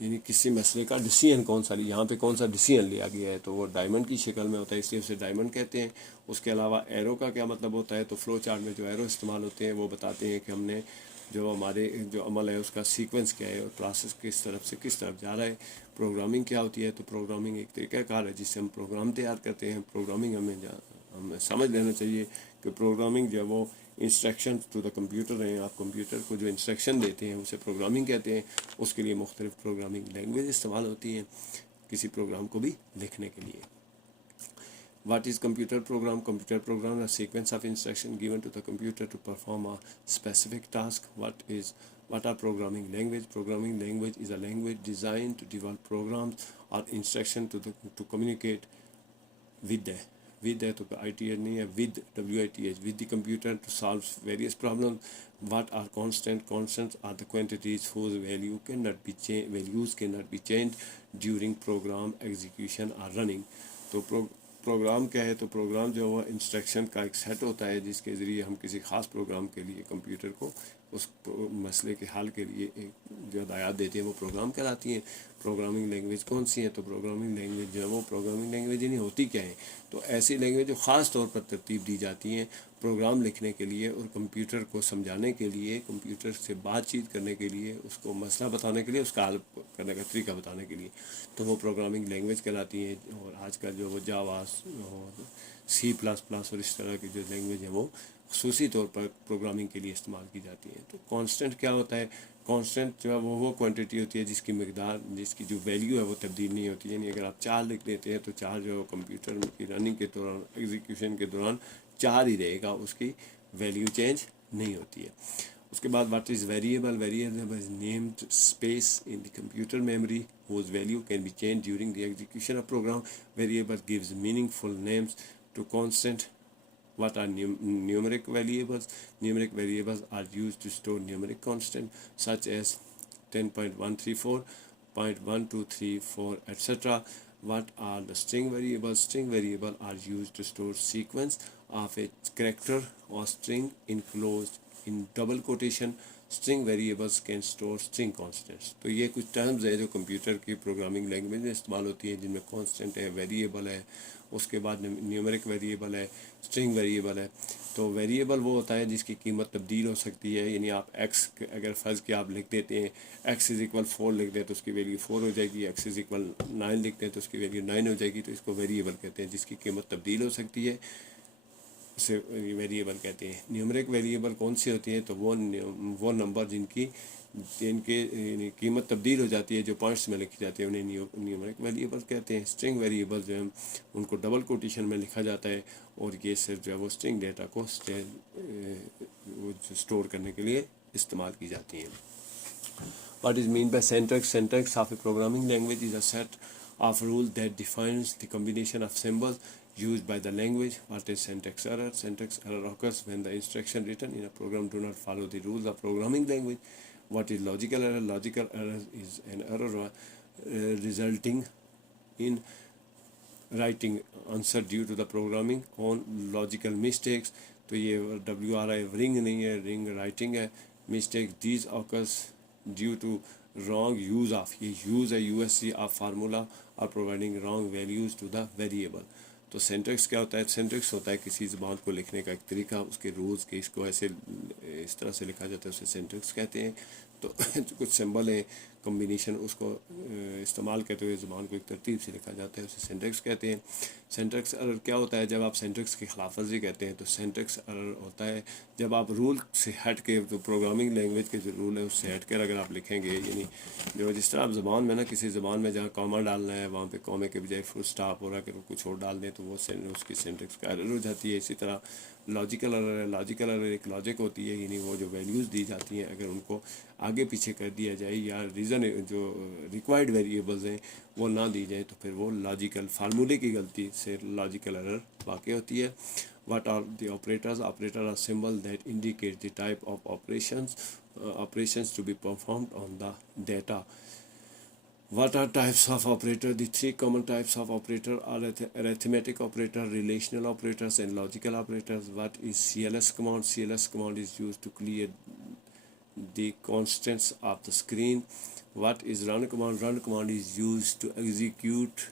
यानी किसी मसले का डिसीजन कौन सा लिया, यहाँ पे कौन सा डिसीजन लिया गया है, तो वो डायमंड की शक्ल में होता है, इसलिए उसे डायमंड कहते हैं। उसके अलावा एरो का क्या मतलब होता है? तो फ्लो चार्ट में जो एरो इस्तेमाल होते हैं वो बताते हैं कि हमने जो हमारे जो अमल है उसका सीक्वेंस क्या है और प्रोसेस किस तरफ से किस तरफ जा रहा है। प्रोग्रामिंग क्या होती है? तो प्रोग्रामिंग एक तरीक़ाकार है जिससे हम प्रोग्राम तैयार करते हैं। प्रोग्रामिंग हमें समझ लेना चाहिए कि प्रोग्रामिंग जो है वो इंस्ट्रक्शन टू द कंप्यूटर हैं। आप कंप्यूटर को जो इंस्ट्रक्शन देते हैं उसे प्रोग्रामिंग कहते हैं। उसके लिए मुख्तलिफ प्रोग्रामिंग लैंग्वेज इस्तेमाल होती हैं किसी प्रोग्राम को भी लिखने के लिए। What is computer program? Computer program is a sequence of instruction given to the computer to perform a specific task. What are programming language? Programming language is a language designed to develop programs or instruction to communicate with तो ITH नहीं है, with WITH, with the computer to solve various problems. What are constant? Constants are the quantities whose values cannot be changed during program execution or running. तो programme क्या है? तो programme जो है instruction का एक सेट होता है जिसके ज़रिए हम किसी ख़ास प्रोग्राम के लिए कंप्यूटर को उस मसले के हल के लिए एक जो हदायत देते हैं वो प्रोग्राम कहलाती हैं। प्रोग्रामिंग लैंग्वेज कौन सी है? तो प्रोग्रामिंग लैंग्वेज जो है वो प्रोग्रामिंग लैंग्वेज ही नहीं होती क्या है? तो ऐसी लैंग्वेज जो ख़ास तौर पर तरतीब दी जाती हैं प्रोग्राम लिखने के लिए और कंप्यूटर को समझाने के लिए, कंप्यूटर से बातचीत करने के लिए, उसको मसला बताने के लिए, उसका हल करने का तरीका बताने के लिए, तो वो प्रोग्रामिंग लैंग्वेज कहलाती हैं। और आजकल जो वो जावा और C++ और इस तरह की जो लैंग्वेज है वो ख़ुसूसी तौर पर प्रोग्रामिंग के लिए इस्तेमाल की जाती है। तो कांस्टेंट क्या होता है? कांस्टेंट जो है वो क्वांटिटी होती है जिसकी मकदार, जिसकी जो वैल्यू है वो तब्दील नहीं होती है। यानी अगर आप 4 लिख देते हैं तो 4 जो है कंप्यूटर की रनिंग के दौरान, एग्जीक्यूशन के दौरान 4 ही रहेगा, उसकी वैल्यू चेंज नहीं होती है। उसके बाद what is variable? Variable is named space in the computer memory whose value can be changed during the execution of program. Variable gives meaningful names to constant. What are numeric variables? Numeric variables are used to store numeric constant such as 10.134, 0.1234, etc. What are the string variables? String variables are used to store sequence of a character or string enclosed in double quotation. String variables can store string constants. तो ये कुछ terms है जो computer की programming language में इस्तेमाल होती है, जिनमें कांस्टेंट है, वेरिएबल है, उसके बाद न्यूमेरिक वेरिएबल है, स्ट्रिंग वेरिएबल है। तो वेरिएबल वो होता है जिसकी कीमत तब्दील हो सकती है। यानी आप x अगर फ़र्ज़ के आप लिख देते हैं x = 4 लिख दें तो उसकी वैल्यू 4 हो जाएगी, x = 9 लिखते हैं तो उसकी वैल्यू 9 हो जाएगी। तो इसको वेरिएबल कहते हैं जिसकी कीमत तब्दील हो सकती है। उसे वेरिएबल कहते हैं। न्यूमरिक वेरिएबल कौन सी होती हैं, तो वो नंबर जिनकी कीमत तब्दील हो जाती है, जो पॉइंट्स में लिखी जाती है, उन्हें न्यूमरिक वेरिएबल कहते हैं। स्ट्रिंग वेरिएबल जो है उनको डबल कोटेशन में लिखा जाता है, और ये सिर्फ जो है वो स्ट्रिंग डेटा को स्टोर करने के लिए इस्तेमाल की जाती हैं। What is mean by syntax? Syntax of a programming language is a set of rules that defines the combination of symbols used by the language. What is syntax error? Syntax error occurs when the instructions written in a program do not follow the rules of programming language. What is logical error? Logical error is an error resulting in writing answer due to the programming on logical mistakes. तो ये WRI ring नहीं है, ring writing है। Mistake these occurs due to wrong use of, ये use है USC of formula और providing wrong values to the variable. तो syntax क्या होता है? सिंटैक्स होता है किसी ज़बान को लिखने का एक तरीका, उसके रूल्स के, इसको ऐसे इस तरह से लिखा जाता है, उसे सिंटैक्स कहते हैं। तो कुछ सिंबल हैं, कम्बिनेशन, उसको इस्तेमाल करते हुए ज़बान को एक तरतीब से लिखा जाता है, उसे सिंटैक्स कहते हैं। सिंटैक्स एरर क्या होता है? जब आप सिंटैक्स की खिलाफ वर्जी कहते हैं तो सिंटैक्स एरर होता है जब आप रूल से हट के, तो प्रोग्रामिंग लैंग्वेज के जो रूल है उससे हट कर अगर आप लिखेंगे, यानी जो जिस तरह आप ज़बान में ना, किसी ज़बान में जहाँ कॉमा डालना है वहाँ पे कॉमे के बजाय फुल स्टॉप हो रहा है, कि कुछ और डाल दें तो वो उसकी सिंटैक्स का एरर हो जाती है। इसी तरह लॉजिकल एरर है। लॉजिकल एरर एक लॉजिक होती है, यानी वो जो वैल्यूज़ दी जाती हैं अगर उनको आगे पीछे कर दिया जाए या रीज़न जो रिक्वायर्ड वेरिएबल्स हैं वो ना दी जाए, तो फिर वो लॉजिकल फार्मूले की गलती से लॉजिकल एरर वाक़ होती है। What are the operators? Operator are symbols that indicate the type of operations to be performed on the data. What are types of operator? The three common types of operator are arithmetic operator, relational operators, and logical operators. What is CLS command? CLS command is used to clear the constants of the screen. What is run command? Run command is used to execute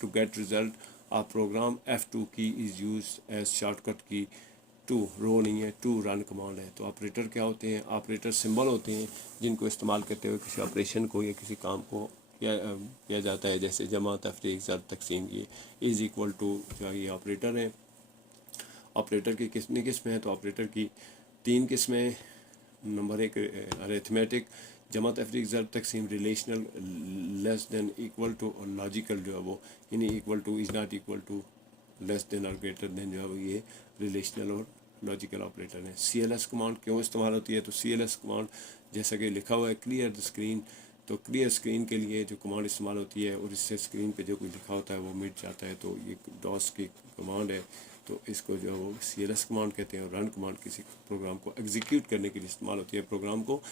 to get result. A program F2 key is used as shortcut key to रो नहीं है, to run command है। तो operator क्या होते हैं? Operator symbol होते हैं जिनको इस्तेमाल करते हुए किसी ऑपरेशन को या किसी काम को किया जाता है, जैसे जमा, तफरीक, ज़ब्त, तकसीम। ये इज़ इक्वल टू जो ये ऑपरेटर हैं। ऑपरेटर की कितनी किस्में हैं? तो ऑपरेटर की 3 किस्में। नंबर 1 अरिथमेटिक, जमा, तफरीक, ज़ब्त, तकसीम। Relational, less than, equal to, और लॉजिकल जो है वो यानी equal to, is not equal to, less than और ग्रेटर देन जो है वो ये रिलेशनल और लॉजिकल ऑपरेटर हैं। CLS कमांड क्यों इस्तेमाल होती है? तो CLS कमांड जैसा कि लिखा हुआ है क्लियर द स्क्रीन, तो क्लियर स्क्रीन के लिए जो कमांड इस्तेमाल होती है, और इससे स्क्रीन पे जो कुछ लिखा होता है वो मिट जाता है, तो ये डॉस की कमांड है। तो इसको जो है वो CLS कमांड कहते हैं। और रन कमांड किसी प्रोग्राम को एग्जीक्यूट करने के लिए इस्तेमाल होती है, प्रोग्राम को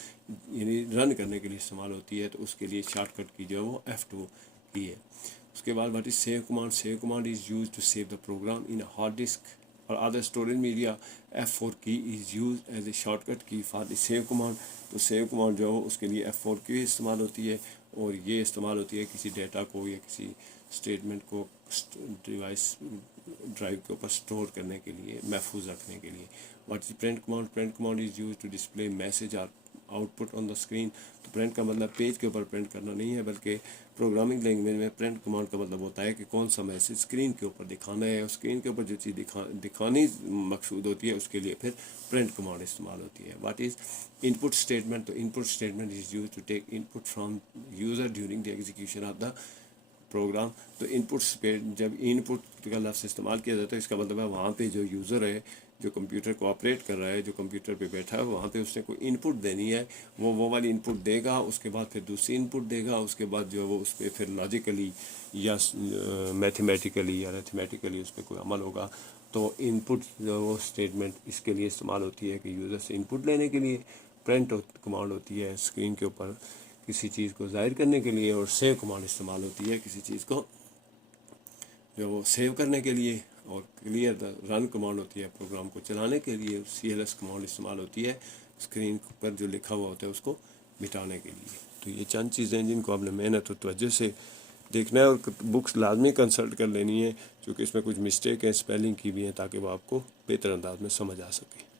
यानी रन करने के लिए इस्तेमाल होती है, तो उसके लिए शॉर्टकट की जो है वो F2 की है। उसके बाद what is save command? Save command is use to save the program in hard disk और other storage media. F4 key is use as a shortcut key for the save command. तो save command जो है उसके लिए F4 की इस्तेमाल होती है, और ये इस्तेमाल होती है किसी डेटा को या किसी स्टेटमेंट को डिवाइस ड्राइव के ऊपर स्टोर करने के लिए, महफूज रखने के लिए। What is print command? Print command is use to display message और आउटपुट ऑन द स्क्रीन। तो प्रिंट का मतलब पेज के ऊपर प्रिंट करना नहीं है, बल्कि प्रोग्रामिंग लैंग्वेज में प्रिंट कमांड का मतलब होता है कि कौन सा मैसेज स्क्रीन के ऊपर दिखाना है, और स्क्रीन के ऊपर जो चीज़ दिखानी मकसूद होती है उसके लिए फिर प्रिंट कमांड इस्तेमाल होती है। What is input statement? तो input statement is use to take input from user during the execution of the program. तो इनपुट्स पे जब इनपुट का लफ्ज़ इस्तेमाल किया जाता है, इसका मतलब है वहाँ पे जो यूज़र है, जो कंप्यूटर को ऑपरेट कर रहा है, जो कंप्यूटर पे बैठा है, वहाँ पे उसने कोई इनपुट देनी है, वो वाली इनपुट देगा, उसके बाद फिर दूसरी इनपुट देगा, उसके बाद जो है वो उस पर फिर लॉजिकली या मैथमेटिकली या अरिथमेटिकली उस पर कोई अमल होगा। तो इनपुट जो वो स्टेटमेंट इसके लिए इस्तेमाल होती है कि यूज़र से इनपुट लेने के लिए। प्रिंट कमांड होती है स्क्रीन के ऊपर किसी चीज़ को ज़ाहिर करने के लिए, और सेव कमांड इस्तेमाल होती है किसी चीज़ को जो वो सेव करने के लिए। और क्लियर द रन कमांड होती है प्रोग्राम को चलाने के लिए। CLS कमांड इस्तेमाल होती है स्क्रीन पर जो लिखा हुआ होता है उसको मिटाने के लिए। तो ये चंद चीज़ें जिनको आपने मेहनत और तवज्जो से देखना है, और बुक्स लाजमी कंसल्ट कर लेनी है, क्योंकि इसमें कुछ मिस्टेक है स्पेलिंग की भी हैं, ताकि वो आपको बेहतर अंदाज में समझ आ सके।